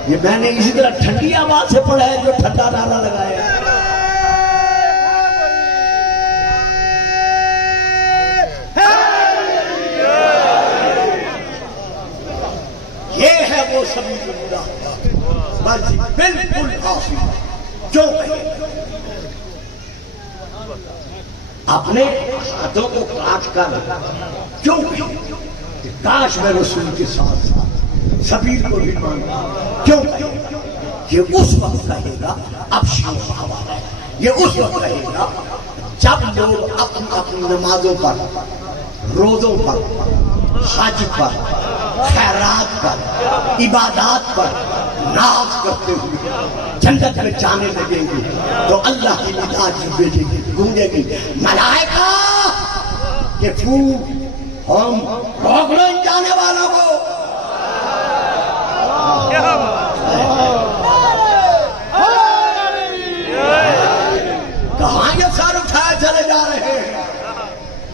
یہ میں نے اسی طرح ٹھنڈی آواز سے پڑھا ہے جو ٹھنڈا نعرہ لگایا ہے. یہ ہے وہ سبیل اللہ، مرضی بالکل کافی جو کہے. اپنے ہاتھوں کو کاٹ کر کیوں کہ کاش میں رسول کے ساتھ ساتھ سبیل کو بھی مانگا. کیوں یہ اس وقت کہے گا، اب شام کا حوالہ ہے، یہ اس وقت کہے گا جب لوگ اپنی اپنی نمازوں پر، روزوں پر، حج پر، خیرات پر، عبادات پر ناز کرتے ہوئے جنت میں جانے لگیں گے تو اللہ کی ندا کی بیٹے گی، گونجے گی ملائکہ کہ پھول ہم روک لو ان جانے والوں کو. کہاں یہ سر اٹھائے چلے جا رہے ہیں؟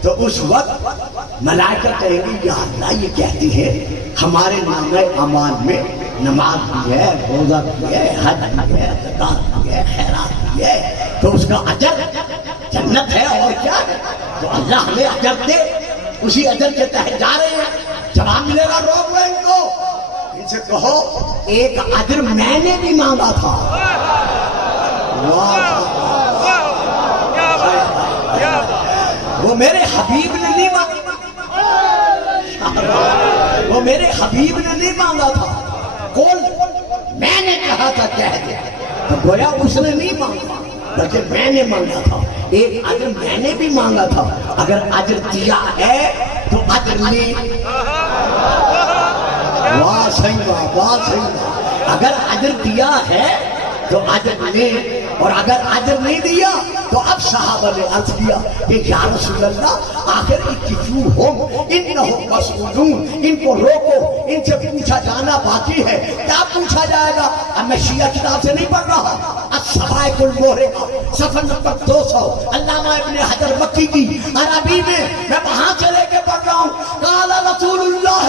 تو اس وقت ملائکہ کہیں گی یا اللہ یہ کہتی ہے ہمارے نامہ اعمال میں نماز بھی ہے، روزہ بھی ہے، حج بھی ہے، زکات بھی ہے، خیرات بھی ہے، تو اس کا اجر جنت ہے اور کیا ہے. تو اللہ ہمیں اجر دے، اسی اجر کے تحت جا رہے ہیں. جواب ملے گا روک لو ان کو، ان سے کہو ایک اجر میں نے بھی مانگا تھا. وہ میرے حبیب نے نہیں مانگا، وہ میرے حبیب نے نہیں مانگا تھا. کون میں نے کہا تھا کہہ دے، تو گویا اس نے نہیں مانگا بلکہ میں نے مانگا تھا. ایک اجر میں نے بھی مانگا تھا. اگر اجر دیا ہے تو اجر لی. واہ صحیح واہ، واہ صحیح واہ. اگر اجر دیا ہے تو اجر لے، اور اگر اجر نہیں دیا تو اب صحابہ نے عرض کیا کہ یا رسول اللہ آخر اکفوہم انہم مسئولون، ان کو روکو، ان سے پوچھا جانا باقی ہے. کیا پوچھا جائے گا؟ اب میں شیعہ کتاب سے نہیں پڑھ رہا، الصواعق المورقہ صفحہ نمبر 200 علامہ ابن حجر مکی کی عربی میں وہاں سے لے کے پڑھ رہا ہوں. قال رسول اللہ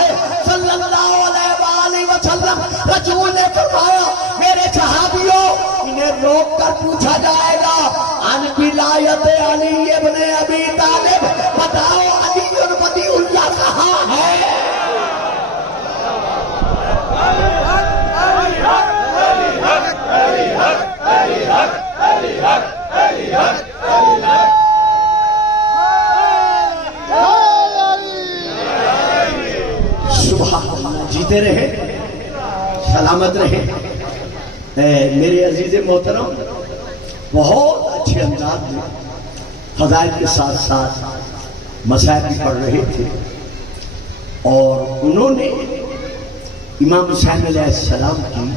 صلی اللہ علیہ وآلہ وسلم، رسول نے فرمایا میرے صحابیوں انہیں روک کر پوچھا جائے گا عن ولایت علی ابن ابی طالب، بتاؤ علی ولی اللہ کہاں ہے؟ سبحان اللہ. جیتے رہے، سلامت رہے. میرے عزیز محترم، بہت اچھے انداز میں فضائل کے ساتھ ساتھ مسائل بھی پڑھ رہے تھے، اور انہوں نے امام حسین علیہ السلام کی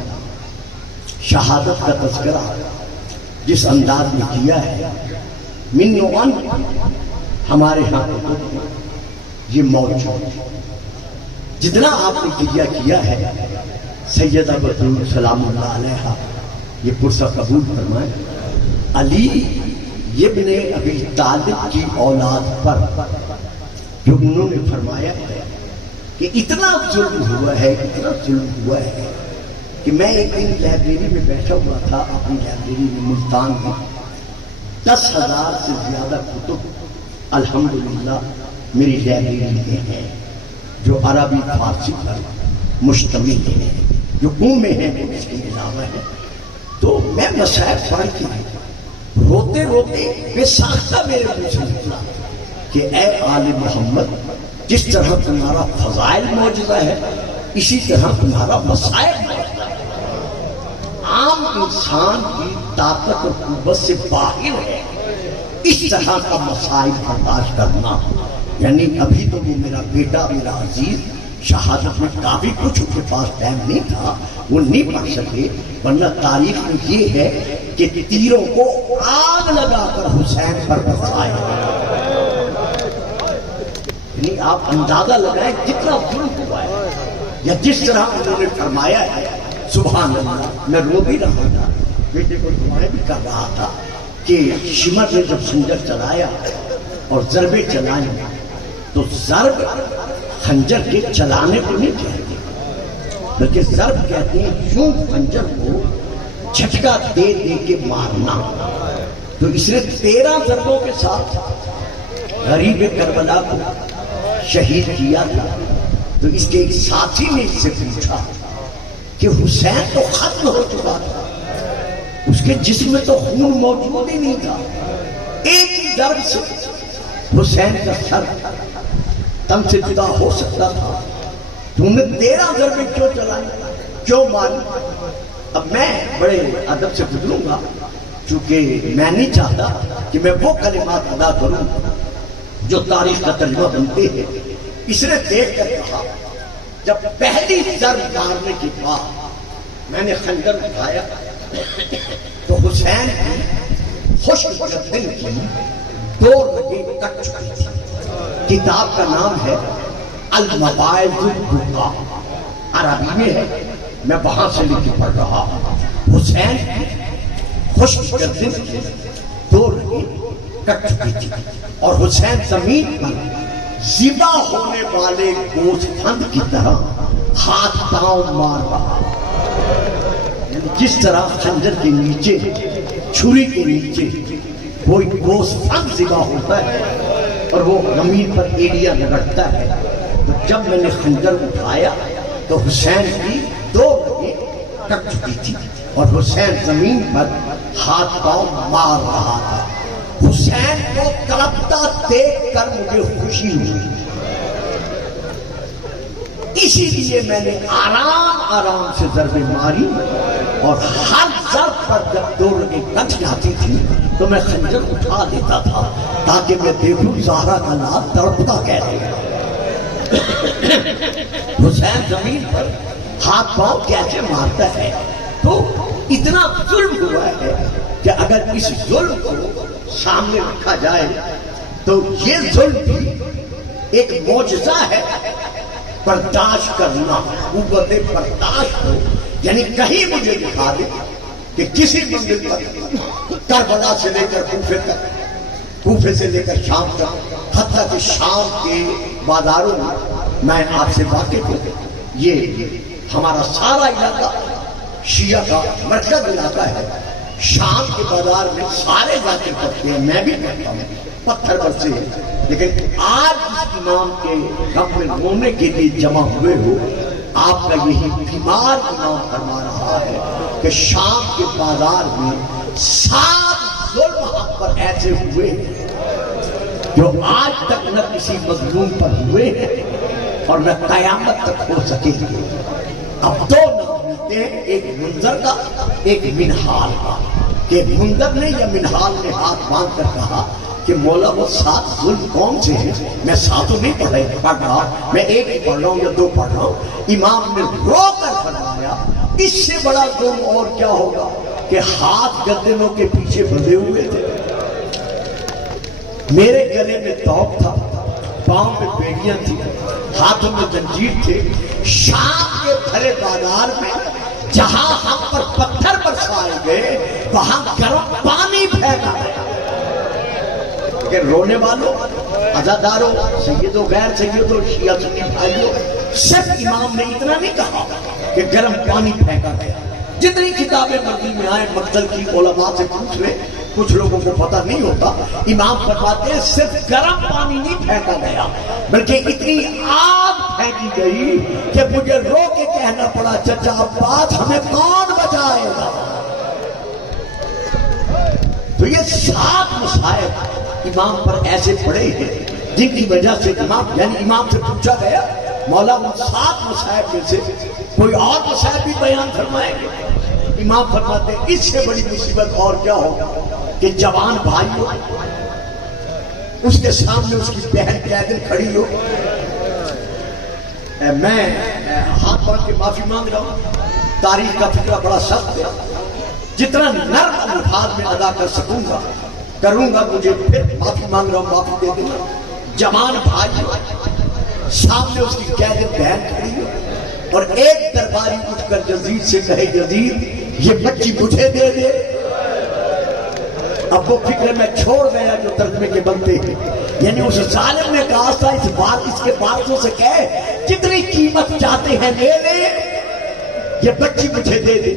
شہادت کا تذکرہ جس انداز میں کیا ہے، من نوعاً ہمارے ہاں یہ موجود جتنا آپ نے کیا ہے سیدہ بطول سلام اللہ علیہا یہ پرسہ قبول فرمائے، علی ابن ابی طالب کی اولاد پر جو انہوں نے فرمایا ہے کہ اتنا ظلم ہوا ہے کہ میں ایک دن لائبریری میں بیٹھا ہوا تھا، اپنی لائبریری میں ملتان میں 10,000 سے زیادہ کتب الحمدللہ میری لائبریری میں ہیں جو عربی فارسی پر مشتمل ہیں، جو میں ہیں اس کے علاوہ ہے۔ تو میں مسائل پڑھ کے روتے روتے بے ساختہ میرے منہ سے نکلا کہ اے آل محمد، جس طرح تمہارا فضائل معجزہ ہے اسی طرح تمہارا مسائل معجزہ ہے۔ عام انسان کی طاقت اور قوت سے باہر ہے اس طرح کا مسائل برداشت کرنا۔ یعنی ابھی تو وہ میرا بیٹا، میرا عزیز شہادت میں کافی کچھ ان کے پاس ٹائم نہیں تھا، وہ نہیں پڑھ سکے، ورنہ تاریخ میں یہ ہے کہ تیروں کو آگ لگا کر حسین پر برسائے۔ یعنی آپ اندازہ لگائیں کتنا ظلم ہوا ہے، یا جس طرح انہوں نے فرمایا ہے سبحان اللہ۔ میں رو بھی رہا تھا، بیٹے کو دعائیں بھی کر رہا تھا کہ شمر نے جب خنجر چلایا اور ضربے چلائیں تو ضرب خنجر کے چلانے کو نہیں کہتے بلکہ ضرب کہتے ہیں یوں خنجر کو جھٹکا دے دے کے مارنا۔ تو اس نے 13 ضربوں کے ساتھ غریب کربلا کو شہید کیا تھا۔ تو اس کے ایک ساتھی نے اس سے پوچھا کہ حسین تو ختم ہو چکا تھا، اس کے جسم میں تو خون موجود ہی نہیں تھا، ایک ہی ضرب سے حسین کا سر تم سے جدا ہو سکتا تھا، تم نے 13 ضربے کیوں چلائی، کیوں ماری؟ اب میں بڑے ادب سے گزروں گا چونکہ میں نہیں چاہتا کہ میں وہ کلمات ادا کروں جو تاریخ کا ترجمہ بنتے ہیں۔ اس نے دیکھ کر کہا جب پہلی ضرب مارنے کے بعد میں نے خنجر اٹھایا تو حسین کی خشک گردن کی 2 رگیں کٹ چکی تھی۔ کتاب کا نام ہے المواعظ الدکا، عربی میں ہے، میں وہاں سے لکھ کے پڑھ رہا ہوں۔ حسین کی خشک گردن کی 2 رگیں کٹ چکی تھی اور حسین زمین پر ذبح ہونے والے گوشت پھند کی طرح ہاتھ پاؤں مار رہا، یعنی جس طرح خنجر کے نیچے، چھری کے نیچے کوئی گوشت پھند ذبح ہوتا ہے اور وہ زمین پر ایڑیاں رگڑتا ہے، تو جب میں نے خنجر اٹھایا تو حسین کی 2 رگیں کٹ چکی تھی اور حسین زمین پر ہاتھ پاؤں مار رہا تھا۔ حسین کو تڑپتا دیکھ کر مجھے خوشی ہوئی، اسی لیے میں نے آرام آرام سے ضربیں ماری اور ہر ضرب پر جب 2 رگیں کٹ جاتی تھی تو میں خنجر اٹھا دیتا تھا تاکہ میں دیکھوں زہرا کا لال تڑپتا کیسے ہے، حسین زمین پر ہاتھ پاؤں کیسے مارتا ہے۔ تو اتنا ظلم ہوا ہے کہ اگر اس ظلم کو سامنے رکھا جائے تو یہ ظلم بھی ایک معجزہ ہے برداشت کرنا، قوت برداشت ہو۔ یعنی کہیں مجھے دکھا دے کہ کسی منزل پر کربلا سے لے کر کوفے تک، کوفے سے لے کر شام تک، حتیٰ کہ شام کے بازاروں میں آپ سے واقف ہوں، یہ ہمارا سارا علاقہ شیعہ کا مرکز علاقہ ہے، شام کے بازار میں سارے ذاکر کرتے ہیں، میں بھی کرتا ہوں، پتھر برسے ہیں، لیکن آج اس امام کے غم میں رونے کے لیے جمع ہوئے ہو، آپ کا یہی بیمار امام فرما رہا ہے کہ شام کے بازار میں 7 ظلم ہم پر ایسے ہوئے جو آج تک نہ کسی مظلوم پر ہوئے ہیں اور نہ قیامت تک ہو سکے گے۔ اب 2 نام ملتے ہیں، ایک منظر کا، ایک منحال کا۔ کہ منذر نے یا منہال نے ہاتھ باندھ کر کہا کہ مولا وہ 7 ظلم کون سے ہیں؟ میں 7 نہیں پڑھ رہا، میں ایک ہی پڑھ رہا ہوں یا 2 پڑھ رہا ہوں۔ امام نے رو کر فرمایا اس سے بڑا ظلم اور کیا ہوگا کہ ہاتھ گردنوں کے پیچھے بندھے ہوئے تھے، میرے گلے میں توق تھا، پاؤں میں بیڑیاں تھیں، ہاتھوں میں زنجیر تھے، شام کے بھرے بازار میں جہاں ہم پر پتھر برسائے گئے وہاں گرم پانی پھینکا گیا۔ لیکن رونے والوں، عزاداروں، سید و غیر سید و شیعہ سنی بھائیوں، صرف امام نے اتنا نہیں کہا کہ گرم پانی پھینکا گیا۔ جتنی کتابیں مرضی میں آئے مقتل کی علماء سے پوچھ لیں، کچھ لوگوں کو پتہ نہیں ہوتا، امام فرماتے ہیں صرف گرم پانی نہیں پھینکا گیا بلکہ اتنی آگ پھینکی گئی کہ مجھے رو کے کہنا پڑا چچا عباس ہمیں کون بچائے گا۔ تو یہ 7 مصائب امام پر ایسے پڑے ہیں جن کی وجہ سے امام سے پوچھا گیا مولا ان 7 مصائب میں سے کوئی اور مصائب بھی بیان فرمائیں گے؟ امام فرماتے ہیں اس سے بڑی مصیبت اور کیا ہوگا کہ جوان بھائی ہو، اس کے سامنے اس کی بہن قیدر کھڑی ہو۔ میں ہاتھ باندھ کے معافی مانگ رہا ہوں، تاریخ کا فکرہ بڑا سخت ہے، جتنا نرم الفاظ میں ادا کر سکوں گا کروں گا، مجھے پھر معافی مانگ رہا ہوں، معافی دے دینا۔ جوان بھائی ہو، سامنے اس کی قیدر بہن کھڑی ہو اور ایک درباری اٹھ کر یزید سے کہے یزید یہ بچی مجھے دے دے۔ اب وہ فکر میں چھوڑ گیا جو ترجمے کے بنتے ہیں، یعنی اس ظالم نے کہا تھا اس کے وارثوں سے کہے کتنی قیمت چاہتے ہیں لے لے، یہ بچی مجھے دے دے۔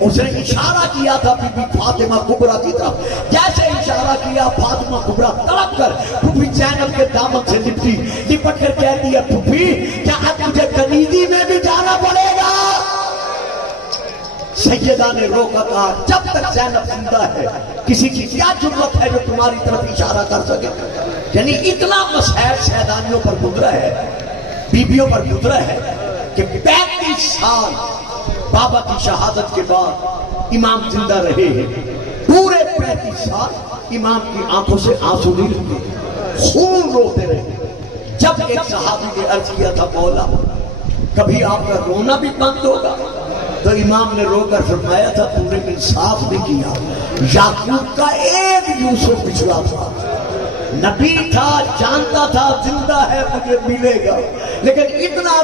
اس نے اشارہ کیا تھا بی بی فاطمہ کبریٰ کی طرف، جیسے اشارہ کیا فاطمہ کبریٰ تڑپ کر پھوپھی زینب کے دامن سے لپٹ کر کہتی ہے پھوپھی کیا اب مجھے کنیزی میں بھی جانا پڑے گا؟ سیدہ نے رو کر کہا جب تک زینب زندہ ہے کسی کی کیا ضرورت ہے جو تمہاری طرف اشارہ کر سکے؟ یعنی اتنا مصائب سیدانیوں پر گزرا ہے، بیبیوں پر گزرا ہے کہ 35 سال بابا کی شہادت کے بعد امام زندہ رہے ہیں، پورے 35 سال امام کی آنکھوں سے آنسو نہیں رکے، خون روتے رہے۔ جب ایک صحابی نے عرض کیا تھا مولا کبھی آپ کا رونا بھی بند ہوگا، تو امام نے رو کر فرمایا تھا تم نے انصاف نہیں کیا، یعقوب کا ایک یوسف پچھڑا تھا، نبی تھا، جانتا تھا زندہ ہے مجھے ملے گا، لیکن اتنا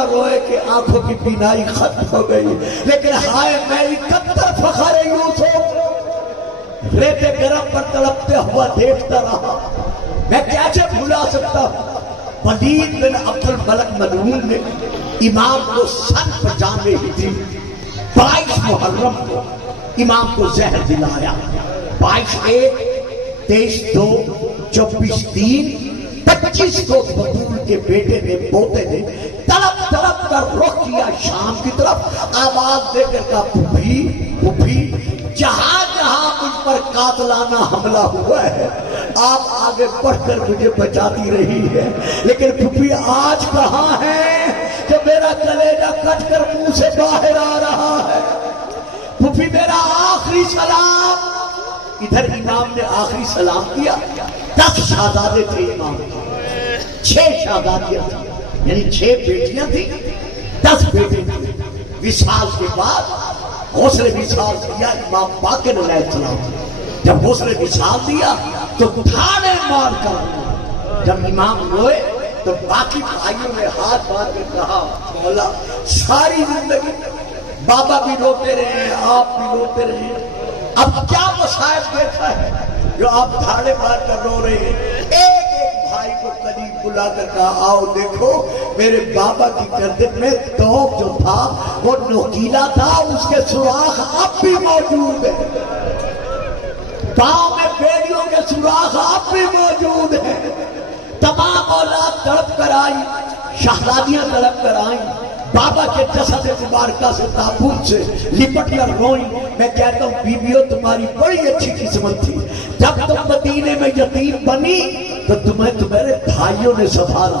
روئے کہ آنکھوں کی بینائی ختم ہو گئی۔ لیکن ہائے میں 71 فخر یوسف ریتے گرم پر تڑپتے ہوا دیکھتا رہا، میں کیسے بھلا سکتا ہوں؟ ولید بن عبد الملک ملعون نے امام کو سن پر جان رہی تھی، 22 محرم کو امام کو زہر دلایا، 22/1 23/2 24/3 25 کو بطول کے بیٹے نے پوتے نے تڑپ تڑپ کر رخ کیا شام کی طرف، آواز دے کر کہا پھوپھی جہاں جہاں مجھ پر قاتلانہ حملہ ہوا ہے آپ آگے بڑھ کر مجھے بچاتی رہی ہے، لیکن پھوپھی آج کہاں ہے کہ میرا کلیجہ کٹ کر منہ سے باہر آ رہا ہے؟ پھوپھی میرا آخری سلام۔ ادھر امام نے آخری سلام کیا، 10 شہزادے تھے امام کے، 6 شہزادیاں تھیں، یعنی 6 بیٹیاں تھیں، 10 بیٹے تھے۔ وصال کے بعد غسل وصال دیا امام باقر علیہ السلام، جب غسل وصال دیا تو تھانے مار کر جب امام روئے تو باقی بھائیوں نے ہاتھ باندھ کر کہا مولا ساری زندگی بابا بھی روتے رہے آپ بھی روتے رہے، اب کیا مصائب دیکھا ہے جو آپ دھاڑے مار کر رو رہے ہیں؟ ایک بھائی کو قریب بلا کر کہا آؤ دیکھو میرے بابا کی گردن میں توق جو تھا وہ نوکیلا تھا، اس کے سوراخ اب بھی موجود ہے، پاؤں میں بیڑیوں کے سوراخ اب بھی موجود ہیں۔ تمام اولاد تڑپ کر آئی، شہزادیاں تڑپ کر آئیں، بابا کے جسد مبارکہ سے تابوت سے لپٹ کر روئیں۔ میں کہتا ہوں بیویوں تمہاری بڑی اچھی قسمت تھی، جب تم مدینے میں یتیم بنی تو تمہیں تمہارے بھائیوں نے سنبھالا،